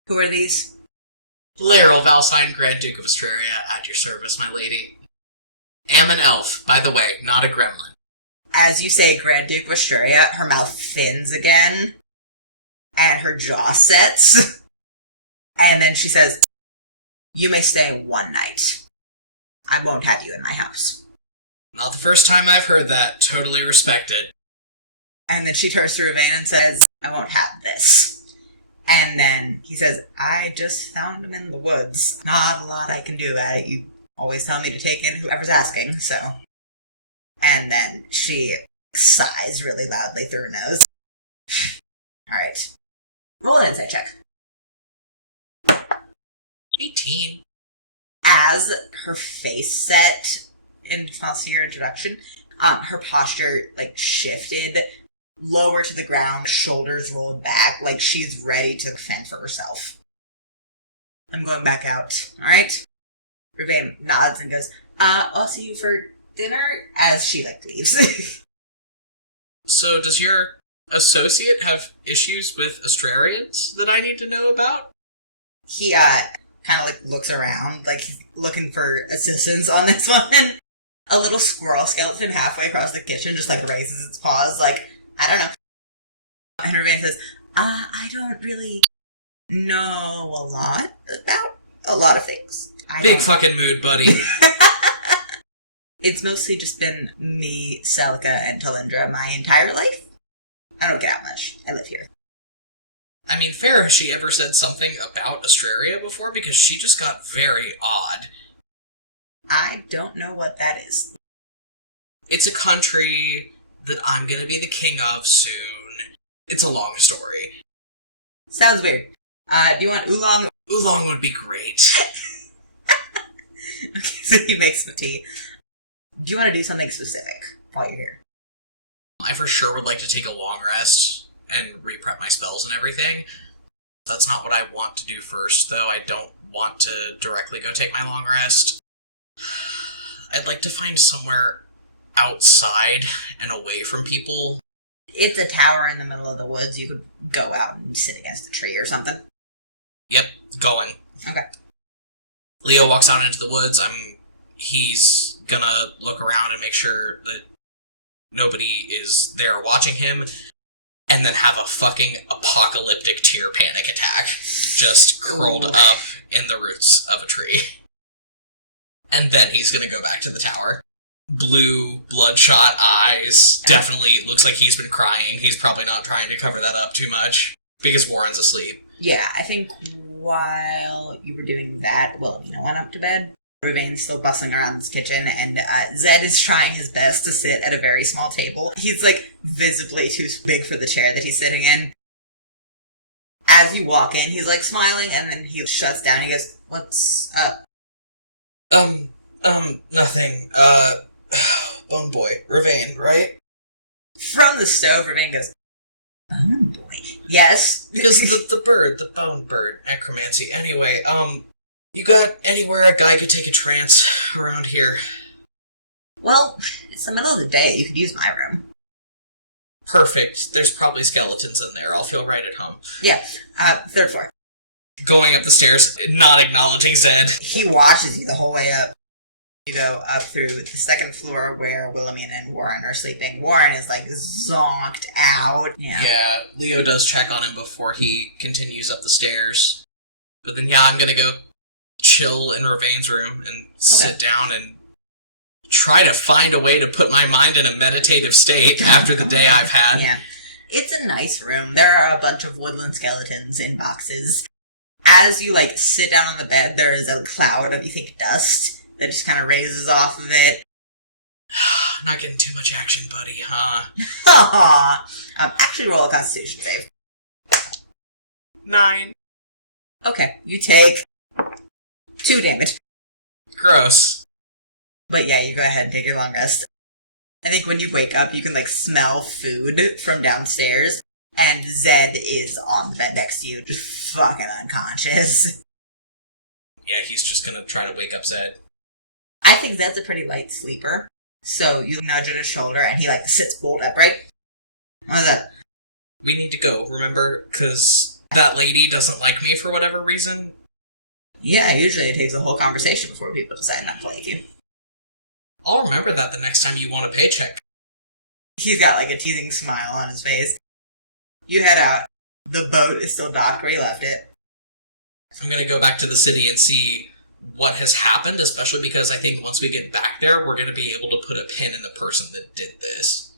who are these? Leoril Valsine, Grand Duke of Astraria, at your service, my lady. Am an elf, by the way, not a gremlin. As you say Grand Duke of Astraria, her mouth thins again, and her jaw sets, and then she says, you may stay one night. I won't have you in my house. Not the first time I've heard that. Totally respected. And then she turns to Ruvain and says, I won't have this. And then he says, I just found him in the woods. Not a lot I can do about it. You always tell me to take in whoever's asking, so. And then she sighs really loudly through her nose. Alright. Roll an insight check. 18. As her face set in response to your introduction, her posture, like, shifted lower to the ground, shoulders rolled back, like she's ready to fend for herself. I'm going back out, alright? Ruvain nods and goes, I'll see you for dinner, as she, like, leaves. So does your associate have issues with Astrarians that I need to know about? He, kind of, like, looks around, like, looking for assistance on this one. A little squirrel skeleton halfway across the kitchen just, like, raises its paws, like, I don't know. And Ruvain says, I don't really know a lot about a lot of things. Big fucking mood, buddy. It's mostly just been me, Celica, and Talindra my entire life. I don't get out much. I live here. I mean, fair, has she ever said something about Astraria before? Because she just got very odd. I don't know what that is. It's a country that I'm gonna be the king of soon. It's a long story. Sounds weird. Do you want oolong? Oolong would be great. Okay, so he makes some tea. Do you want to do something specific while you're here? I for sure would like to take a long rest and re-prep my spells and everything. That's not what I want to do first, though. I don't want to directly go take my long rest. I'd like to find somewhere outside and away from people. It's a tower in the middle of the woods. You could go out and sit against a tree or something. Yep, going. Okay. Leo walks out into the woods. He's gonna look around and make sure that nobody is there watching him, and then have a fucking apocalyptic tear panic attack, just curled up in the roots of a tree. And then he's gonna go back to the tower. Blue, bloodshot eyes. Definitely looks like he's been crying. He's probably not trying to cover that up too much, because Warren's asleep. Yeah, I think while you were doing that, Wilhelmina went up to bed. Ruvain's still bustling around this kitchen, and Zed is trying his best to sit at a very small table. He's, like, visibly too big for the chair that he's sitting in. As you walk in, he's, like, smiling, and then he shuts down and he goes, what's up? Nothing. Bone Boy. Ruvain, right? From the stove, Ruvain goes, Bone Boy? Yes? the bird, the bone bird, necromancy. Anyway, you got anywhere a guy could take a trance around here? Well, it's the middle of the day. You could use my room. Perfect. There's probably skeletons in there. I'll feel right at home. Yeah, third floor. Going up the stairs, not acknowledging Zed. He watches you the whole way up. You go up through the second floor where Wilhelmina and Warren are sleeping. Warren is, like, zonked out. Yeah, Leo does check on him before he continues up the stairs. But then, I'm gonna go chill in Ruvain's room and sit down and try to find a way to put my mind in a meditative state after the day I've had. Yeah. It's a nice room. There are a bunch of woodland skeletons in boxes. As you, like, sit down on the bed, there is a cloud of, you think, dust that just kind of raises off of it. Not getting too much action, buddy, huh? Actually roll a constitution save. 9. Okay, you take 2 damage. Gross. But yeah, you go ahead and take your long rest. I think when you wake up, you can, smell food from downstairs, and Zed is on the bed next to you, just fucking unconscious. Yeah, he's just gonna try to wake up Zed. I think Zed's a pretty light sleeper, so you nudge at his shoulder, and he, sits bolt upright. How's that? We need to go, remember? Because that lady doesn't like me for whatever reason. Yeah, usually it takes a whole conversation before people decide not to like you. I'll remember that the next time you want a paycheck. He's got, a teasing smile on his face. You head out. The boat is still docked where you left it. I'm gonna go back to the city and see what has happened, especially because I think once we get back there, we're gonna be able to put a pin in the person that did this.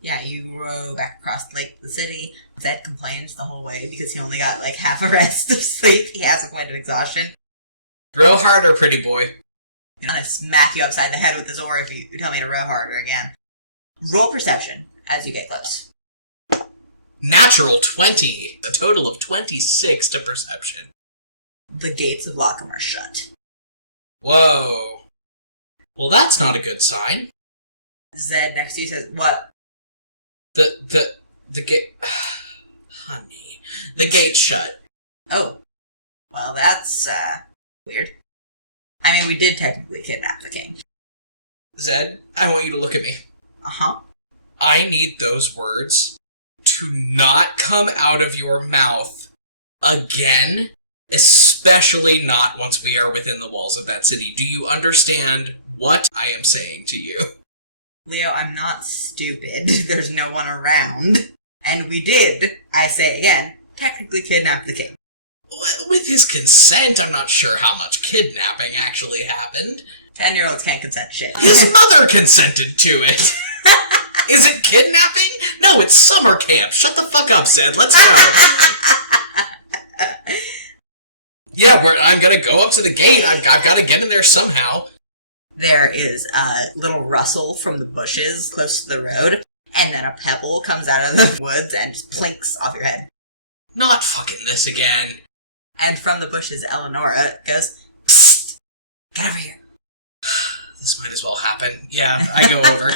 Yeah, you row back across the city. Zed complains the whole way because he only got, half a rest of sleep. He has a point of exhaustion. Row harder, pretty boy. I'm gonna smack you upside the head with his oar if you tell me to row harder again. Roll perception as you get close. Natural 20. A total of 26 to perception. The gates of Lockham are shut. Whoa. Well, that's not a good sign. Zed next to you says, "What?" The gate... Honey. The gate's shut. Oh. Well, that's, weird. I mean, we did technically kidnap the king. Zed, I want you to look at me. Uh-huh. I need those words to not come out of your mouth again, especially not once we are within the walls of that city. Do you understand what I am saying to you? Leo, I'm not stupid. There's no one around. And we did, I say again, technically kidnap the king. With his consent, I'm not sure how much kidnapping actually happened. 10-year-olds can't consent to shit. His mother consented to it. Is it kidnapping? No, it's summer camp. Shut the fuck up, Zed. Let's go. Yeah, I'm gonna go up to the gate. I've gotta get in there somehow. There is a little rustle from the bushes close to the road, and then a pebble comes out of the woods and just plinks off your head. Not fucking this again. And from the bushes, Eleanora goes, "Psst! Get over here." This might as well happen. Yeah, I go over.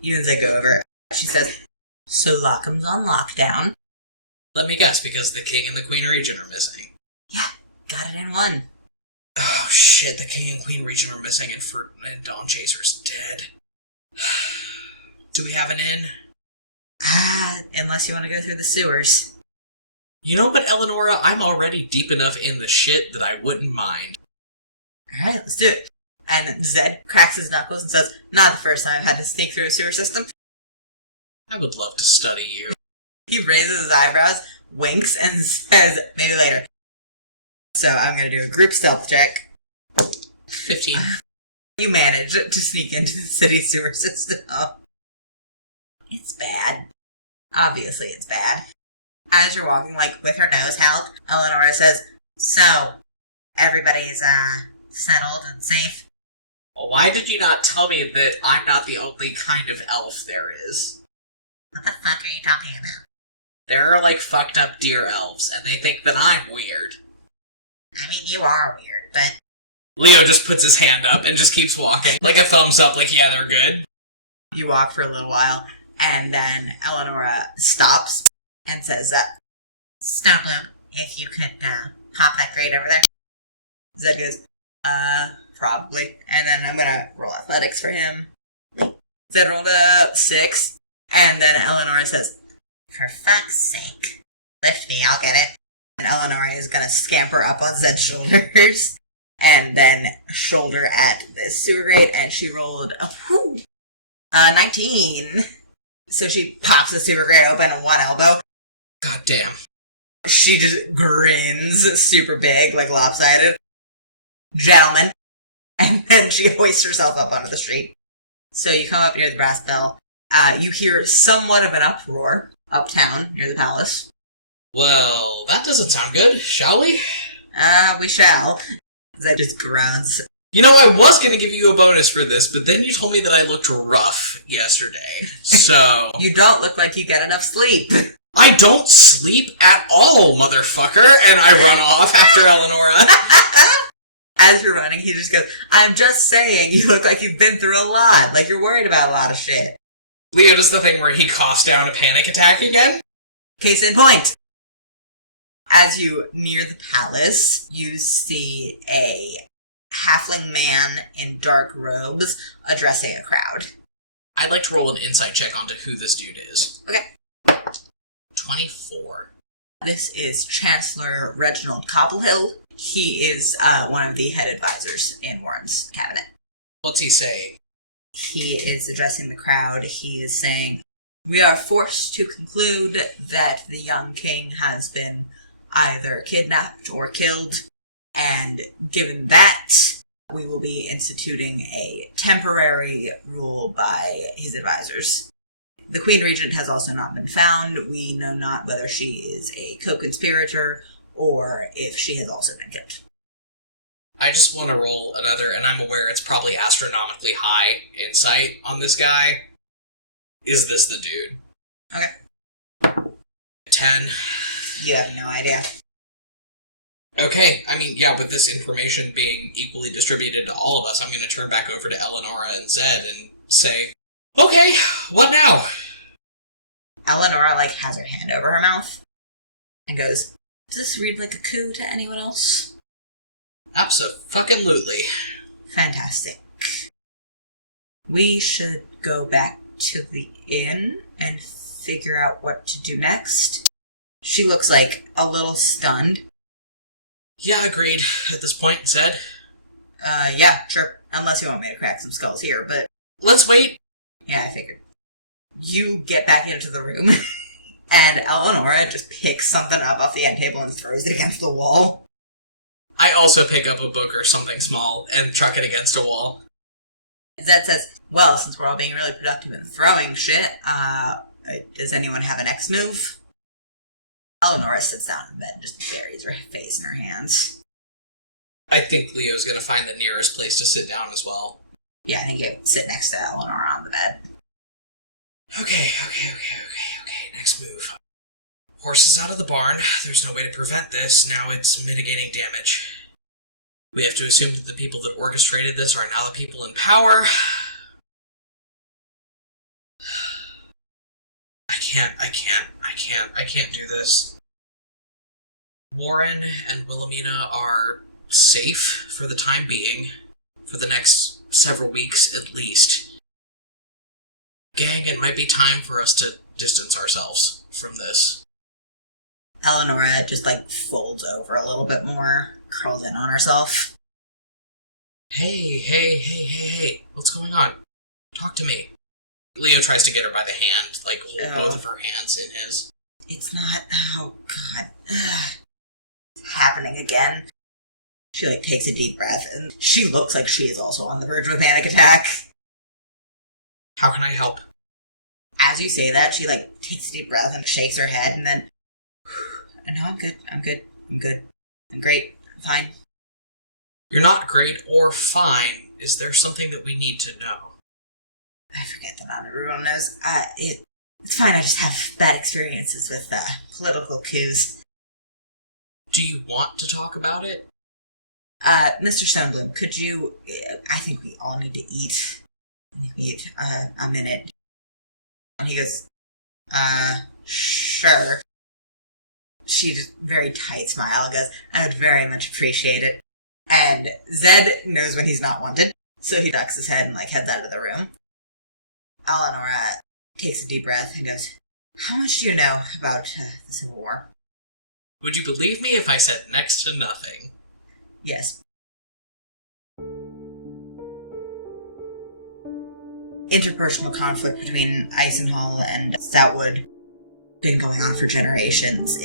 You and Zed go over. She says, "So Lockham's on lockdown." Let me guess, because the king and the queen regent are missing. Yeah, got it in one. Oh shit, the king and queen regent are missing and Dawn Chaser's dead. Do we have an inn? Unless you want to go through the sewers. You know what, Eleanora? I'm already deep enough in the shit that I wouldn't mind. Alright, let's do it. And Zed cracks his knuckles and says, "Not the first time I've had to sneak through a sewer system." I would love to study you. He raises his eyebrows, winks, and says, "Maybe later." So I'm going to do a group stealth check. 15. You manage to sneak into the city sewer system. It's bad. Obviously it's bad. As you're walking, with her nose held, Eleanora says, "So, everybody's, settled and safe?" Well, why did you not tell me that I'm not the only kind of elf there is? What the fuck are you talking about? There are, fucked up deer elves, and they think that I'm weird. I mean, you are weird, but... Leo just puts his hand up and just keeps walking. Like a thumbs up, yeah, they're good. You walk for a little while, and then Eleanora stops and says, "Snowbloom, if you could, pop that grate over there." Zed goes, probably. And then I'm gonna roll athletics for him. Zed rolled a 6, and then Eleanora says, "For fuck's sake, lift me, I'll get it." And Eleanora is gonna scamper up on Zed's shoulders, and then shoulder at this sewer grate, and she rolled a 19. So she pops the sewer grate open in one elbow. God damn. She just grins super big, lopsided. "Gentlemen." And then she hoists herself up onto the street. So you come up near the brass bell. You hear somewhat of an uproar uptown near the palace. Well, that doesn't sound good, shall we? We shall. Zed just groans. You know, I was going to give you a bonus for this, but then you told me that I looked rough yesterday, so... You don't look like you get enough sleep. I don't sleep at all, motherfucker, and I run off after Eleanora. As you're running, he just goes, I'm just saying, you look like you've been through a lot, like you're worried about a lot of shit. Leo does the thing where he coughs down a panic attack again. Case in point. As you near the palace, you see a halfling man in dark robes addressing a crowd. I'd like to roll an insight check onto who this dude is. Okay. 24. This is Chancellor Reginald Cobblehill. He is one of the head advisors in Warren's cabinet. What's he saying? He is addressing the crowd. He is saying, we are forced to conclude that the young king has been either kidnapped or killed, and given that, we will be instituting a temporary rule by his advisors. The Queen Regent has also not been found. We know not whether she is a co-conspirator or if she has also been killed. I just want to roll another, and I'm aware it's probably astronomically high insight on this guy. Is this the dude? Okay. 10. You have no idea. Okay, I mean, yeah, with this information being equally distributed to all of us, I'm going to turn back over to Eleanora and Zed and say, okay, what now? Eleanora, has her hand over her mouth and goes, does this read like a coup to anyone else? Abso-fucking-lutely. Fantastic. We should go back to the inn and figure out what to do next. She looks a little stunned. Yeah, agreed. At this point, Zed? Yeah, sure. Unless you want me to crack some skulls here, but... Let's wait. Yeah, I figured. You get back into the room, and Eleanora just picks something up off the end table and throws it against the wall. I also pick up a book or something small and chuck it against a wall. Zed says, well, since we're all being really productive and throwing shit, does anyone have a next move? Eleanora sits down in bed and just buries her face in her hands. I think Leo's gonna find the nearest place to sit down as well. Yeah, I think you sit next to Eleanora on the bed. Okay. Next move. Horse is out of the barn. There's no way to prevent this. Now it's mitigating damage. We have to assume that the people that orchestrated this are now the people in power. I can't do this. Warren and Wilhelmina are safe for the time being. For the next several weeks at least. Gang, it might be time for us to distance ourselves from this. Eleanora just folds over a little bit more, curls in on herself. Hey, what's going on? Talk to me. Leo tries to get her by the hand, hold both of her hands in his. It's not, oh god. It's happening again. She takes a deep breath, and she looks like she is also on the verge of a panic attack. How can I help? As you say that, she takes a deep breath and shakes her head, and then, no, I'm good. I'm great. I'm fine. You're not great or fine. Is there something that we need to know? I forget that not everyone knows. It's fine, I just have bad experiences with, political coups. Do you want to talk about it? Mr. Stonebloom, could you, I think we all need to eat. I think we need, a minute. And he goes, sure. She just, very tight smile, goes, I would very much appreciate it. And Zed knows when he's not wanted, so he ducks his head and, heads out of the room. Eleanora takes a deep breath and goes, how much do you know about the Civil War? Would you believe me if I said next to nothing? Yes. Interpersonal conflict between Eisenhall and Stoutwood been going on for generations.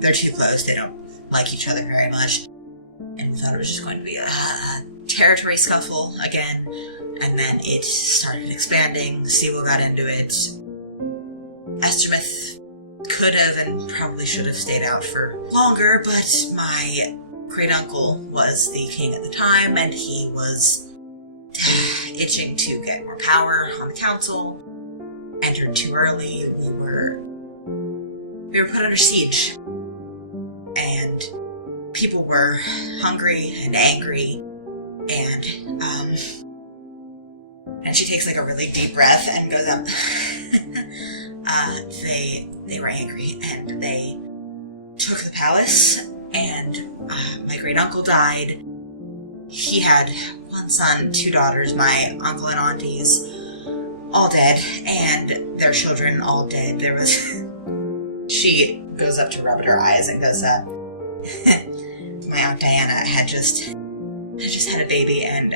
They're too close. They don't like each other very much. And we thought it was just going to be a territory scuffle again. And then it started expanding. Sewell got into it. Estermouth could have and probably should have stayed out for longer, but my great uncle was the king at the time, and he was itching to get more power on the council. Entered too early. We were put under siege, and people were hungry and angry, and she takes like a really deep breath and goes up. They were angry, and they took the palace, and my great uncle died. He had one son, 2 daughters, my uncle and aunties, all dead, and their children all dead. There was... She goes up to rub at her eyes and goes, my Aunt Diana had just had a baby, and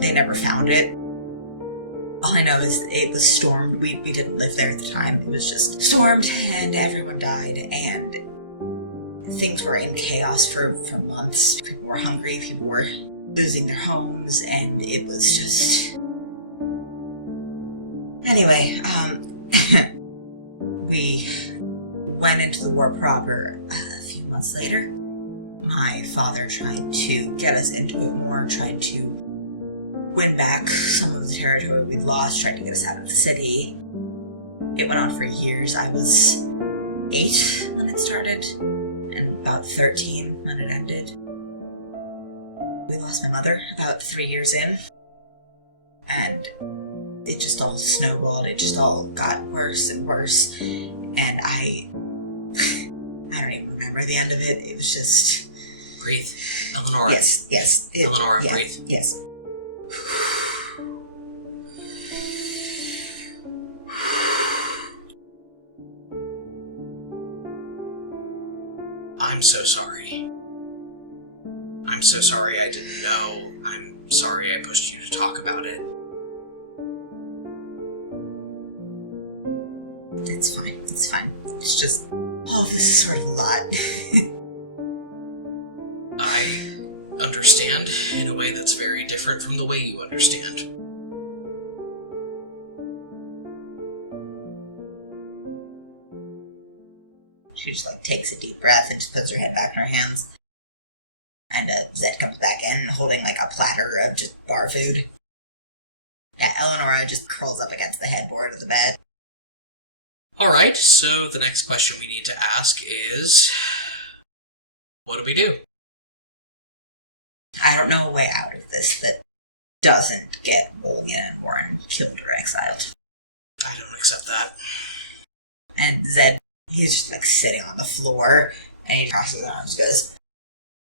they never found it. All I know is it was stormed. We didn't live there at the time. It was just stormed, and everyone died, and things were in chaos for months. People were hungry, people were losing their homes, and it was just... Anyway, we went into the war proper a few months later. My father tried to get us into it more, tried to win back some of the territory we'd lost, tried to get us out of the city. It went on for years. I was 8 when it started, and about 13 when it ended. We lost my mother about 3 years in, and it just all snowballed. It just all got worse and worse, and I don't even remember the end of it. It was just... Breathe. Eleanora. Yes. Eleanora, breathe. Yes. I'm so sorry. I'm so sorry I didn't know. I'm sorry I pushed you to talk about it. It's fine. It's fine. It's just... all of this is sort of a lot. I understand in a way that's very different from the way you understand. She just takes a deep breath and just puts her head back in her hands. And Zed comes back in holding a platter of just bar food. Yeah, Eleanora just curls up against the headboard of the bed. Alright, so the next question we need to ask is... what do we do? I don't know a way out of this that doesn't get Mulligan and Warren killed or exiled. I don't accept that. And Zed, he's just sitting on the floor, and he crosses his arms and goes,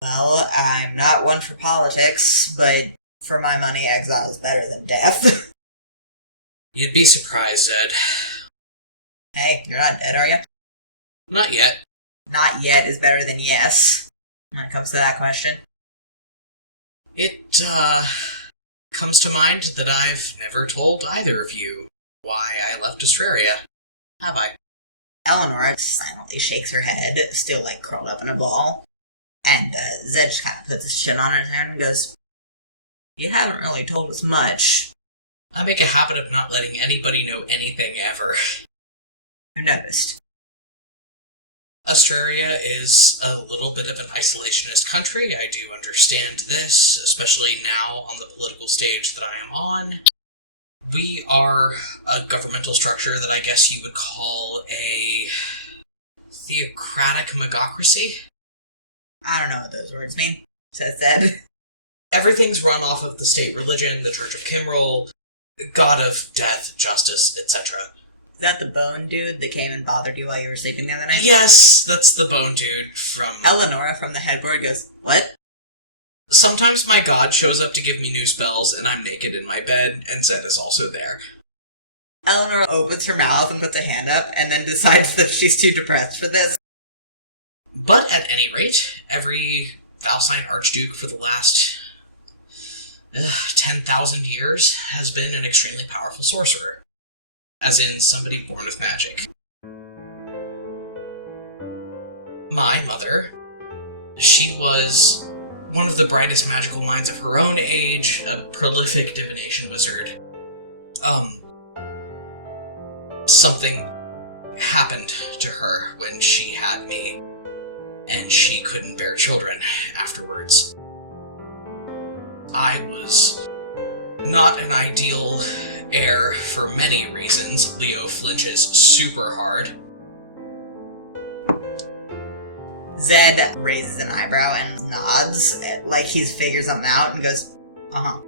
well, I'm not one for politics, but for my money, exile is better than death. You'd be surprised, Zed. Hey, you're not dead, are you? Not yet. Not yet is better than yes, when it comes to that question. It, comes to mind that I've never told either of you why I left Australia. Have I? Eleanora silently shakes her head, still curled up in a ball. And Zed just kind of puts his chin on his hand and goes, you haven't really told us much. I make a habit of not letting anybody know anything ever. You noticed. Australia is a little bit of an isolationist country. I do understand this, especially now on the political stage that I am on. We are a governmental structure that I guess you would call a theocratic megocracy. I don't know what those words mean, says Zed. Everything's run off of the state religion, the Church of Kimrel, the god of death, justice, etc. Is that the bone dude that came and bothered you while you were sleeping the other night? Yes, that's the bone dude from... Eleanora from the headboard goes, what? Sometimes my god shows up to give me new spells, and I'm naked in my bed, and Zed is also there. Eleanora opens her mouth and puts a hand up, and then decides that she's too depressed for this. But at any rate, every Valsine Archduke for the last 10,000 years has been an extremely powerful sorcerer. As in, somebody born with magic. My mother, she was one of the brightest magical minds of her own age, a prolific divination wizard. Something happened to her when she had me. and she couldn't bear children afterwards. I was not an ideal heir for many reasons. Leo flinches super hard. Zed raises an eyebrow and nods, like he's figured something out, and goes, uh-huh.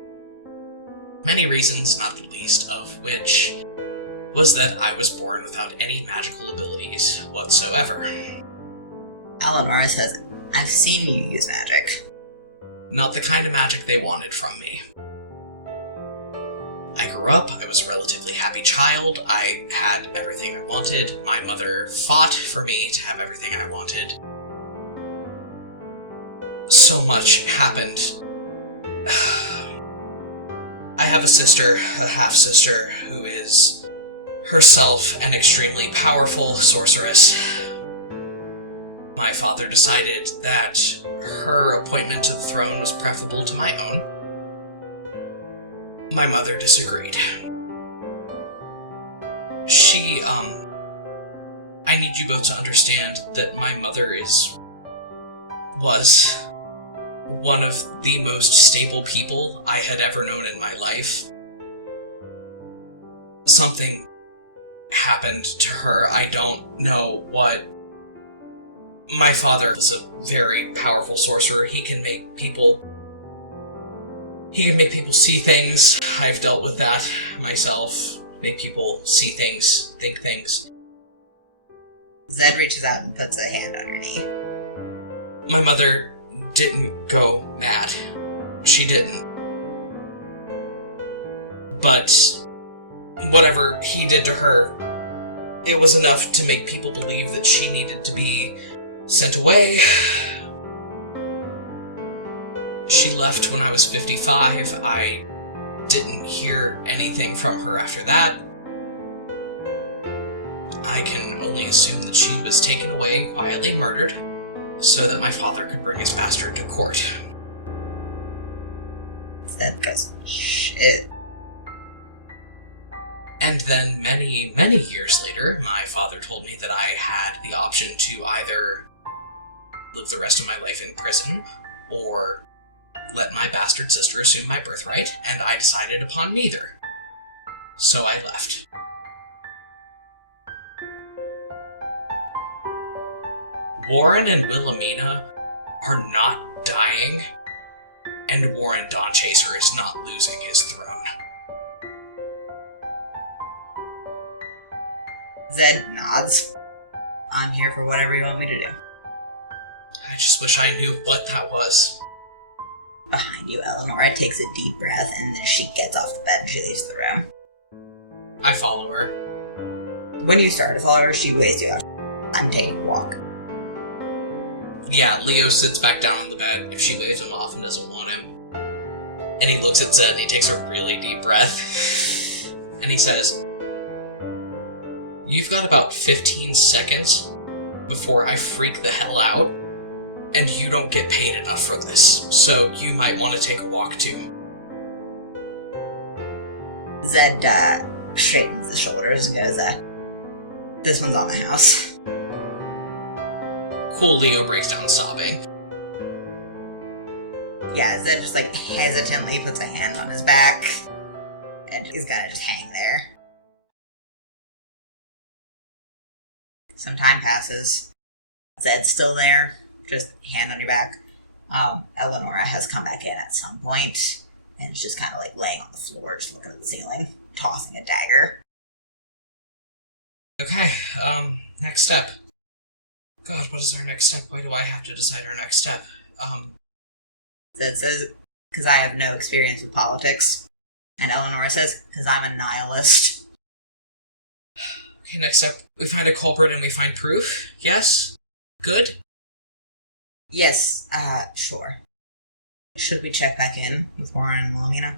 Many reasons, not the least of which was that I was born without any magical abilities whatsoever. Eleanora says, I've seen you use magic. Not the kind of magic they wanted from me. I grew up, I was a relatively happy child, I had everything I wanted, my mother fought for me to have everything I wanted. So much happened. I have a sister, a half-sister, who is herself an extremely powerful sorceress. My father decided that her appointment to the throne was preferable to my own. My mother disagreed. I need you both to understand that my mother was one of the most stable people I had ever known in my life. Something happened to her. I don't know what. My father is a very powerful sorcerer. He can make people see things. I've dealt with that myself. Make people see things, think things. Zed reaches out and puts a hand on your knee. My mother didn't go mad. She didn't. But whatever he did to her, it was enough to make people believe that she needed to be sent away. She left when I was 55. I didn't hear anything from her after that. I can only assume that she was taken away, quietly murdered, so that my father could bring his bastard to court. That goes, shit. And then many, many years later, my father told me that I had the option to either live the rest of my life in prison, or let my bastard sister assume my birthright, and I decided upon neither. So I left. Warren and Wilhelmina are not dying, and Warren Dawnchaser is not losing his throne. Zed nods. I'm here for whatever you want me to do. I just wish I knew what that was. Behind you, Eleanora takes a deep breath, and then she gets off the bed and she leaves the room. I follow her. When you start to follow her, she waves you out. I'm taking a walk. Yeah, Leo sits back down on the bed if she waves him off and doesn't want him. And he looks at Zed and he takes a really deep breath. And he says, "You've got about 15 seconds before I freak the hell out, and you don't get paid enough for this, so you might want to take a walk too." Zed straightens the shoulders and goes, this one's on the house. Cool. Leo breaks down sobbing. Yeah, Zed just hesitantly puts a hand on his back, and he's gonna just hang there. Some time passes. Zed's still there, just hand on your back. Eleanora has come back in at some point, and is just kind of laying on the floor, just looking at the ceiling, tossing a dagger. Okay, next step. God, what is our next step? Why do I have to decide our next step? Zed says, because I have no experience with politics. And Eleanora says, because I'm a nihilist. Okay, next step. We find a culprit and we find proof? Yes? Good? Yes, sure. Should we check back in with Warren and Wilhelmina?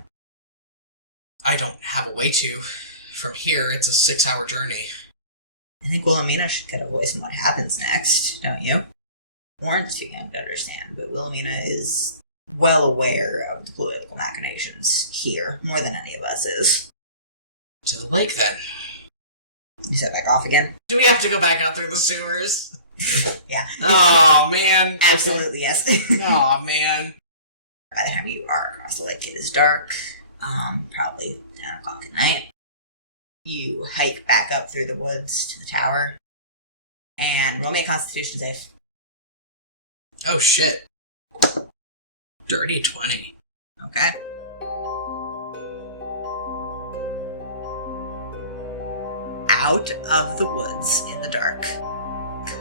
I don't have a way to. From here, it's a 6-hour journey. I think Wilhelmina should get a voice in what happens next, don't you? Warren's too young to understand, but Wilhelmina is well aware of the political machinations here, more than any of us is. To the lake, then. You set back off again? Do we have to go back out through the sewers? Yeah. Oh, man. Absolutely, yes. Oh, man. By the time you are across the lake, it is dark. Probably 10 o'clock at night. You hike back up through the woods to the tower. And roll me a Constitution save. Oh, shit. Dirty 20. Okay. Out of the woods in the dark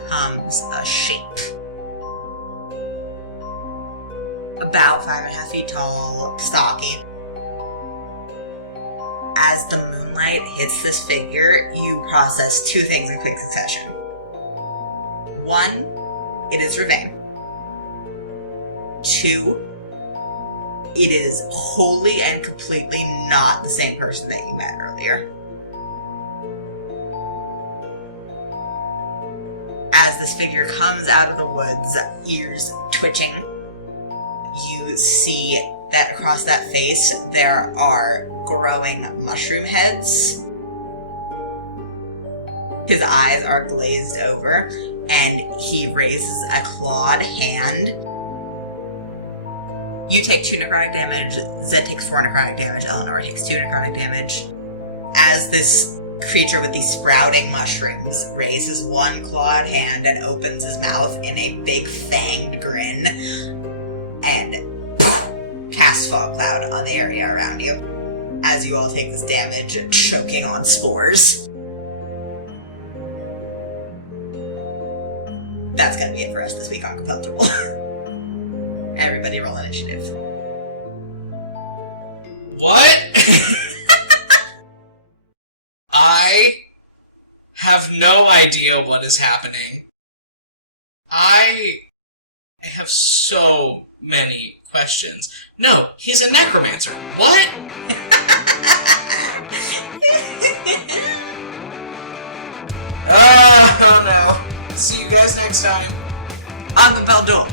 comes a shape. About 5.5 feet tall, stocky. As the moonlight hits this figure, you process two things in quick succession. One, it is Ravain. Two, it is wholly and completely not the same person that you met earlier. As this figure comes out of the woods, ears twitching, you see that across that face there are growing mushroom heads. His eyes are glazed over, and he raises a clawed hand. You take 2 necrotic damage, Zed takes 4 necrotic damage, Eleanora takes 2 necrotic damage. As this creature with these sprouting mushrooms raises one clawed hand and opens his mouth in a big fanged grin and casts fog cloud on the area around you as you all take this damage, choking on spores. That's gonna be it for us this week on Compelled. Everybody roll initiative. What? I have no idea what is happening. I have so many questions. No, he's a necromancer. What? Oh no. See you guys next time. On Compelled Duel.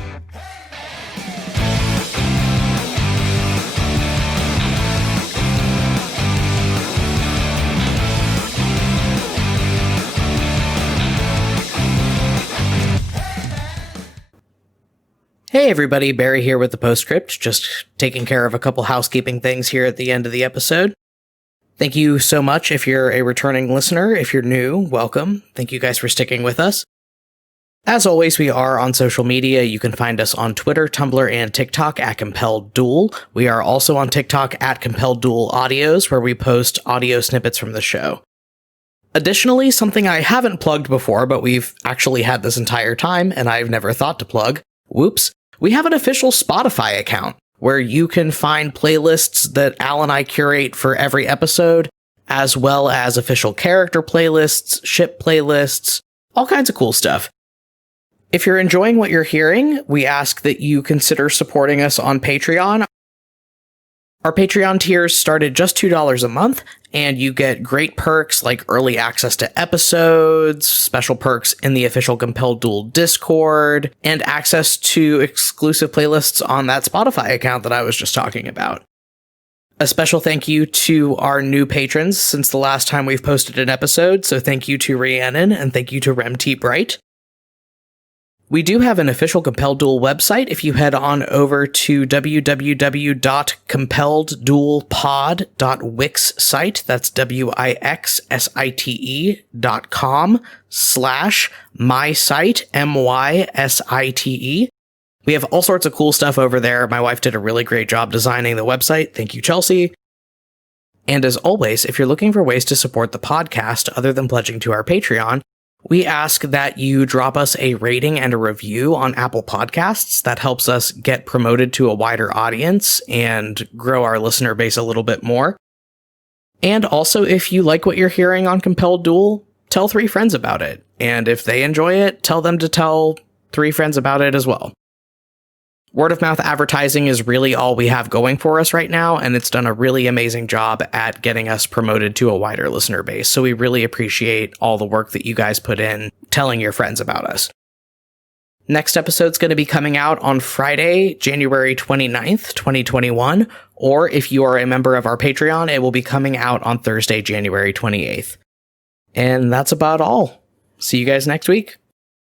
Hey everybody, Barry here with the postscript, just taking care of a couple housekeeping things here at the end of the episode. Thank you so much if you're a returning listener. If you're new, welcome. Thank you guys for sticking with us. As always, we are on social media. You can find us on Twitter, Tumblr, and TikTok at Compelled Duel. We are also on TikTok at Compelled Duel Audios, where we post audio snippets from the show. Additionally, something I haven't plugged before, but we've actually had this entire time, and I've never thought to plug. Whoops. We have an official Spotify account where you can find playlists that Al and I curate for every episode, as well as official character playlists, ship playlists, all kinds of cool stuff. If you're enjoying what you're hearing, we ask that you consider supporting us on Patreon. Our Patreon tiers start at just $2 a month, and you get great perks like early access to episodes, special perks in the official Compelled Duel Discord, and access to exclusive playlists on that Spotify account that I was just talking about. A special thank you to our new patrons since the last time we've posted an episode, so thank you to Rhiannon and thank you to Rem T. Bright. We do have an official Compelled Duel website. If you head on over to www.compelledduelpod.wix site, that's wixsite.com/mysite, MYSITE. We have all sorts of cool stuff over there. My wife did a really great job designing the website. Thank you, Chelsea. And as always, if you're looking for ways to support the podcast other than pledging to our Patreon, we ask that you drop us a rating and a review on Apple Podcasts. That helps us get promoted to a wider audience and grow our listener base a little bit more. And also, if you like what you're hearing on Compelled Duel, tell 3 friends about it. And if they enjoy it, tell them to tell 3 friends about it as well. Word of mouth advertising is really all we have going for us right now, and it's done a really amazing job at getting us promoted to a wider listener base. So we really appreciate all the work that you guys put in telling your friends about us. Next episode's going to be coming out on Friday, January 29th, 2021, or if you are a member of our Patreon, it will be coming out on Thursday, January 28th. And that's about all. See you guys next week.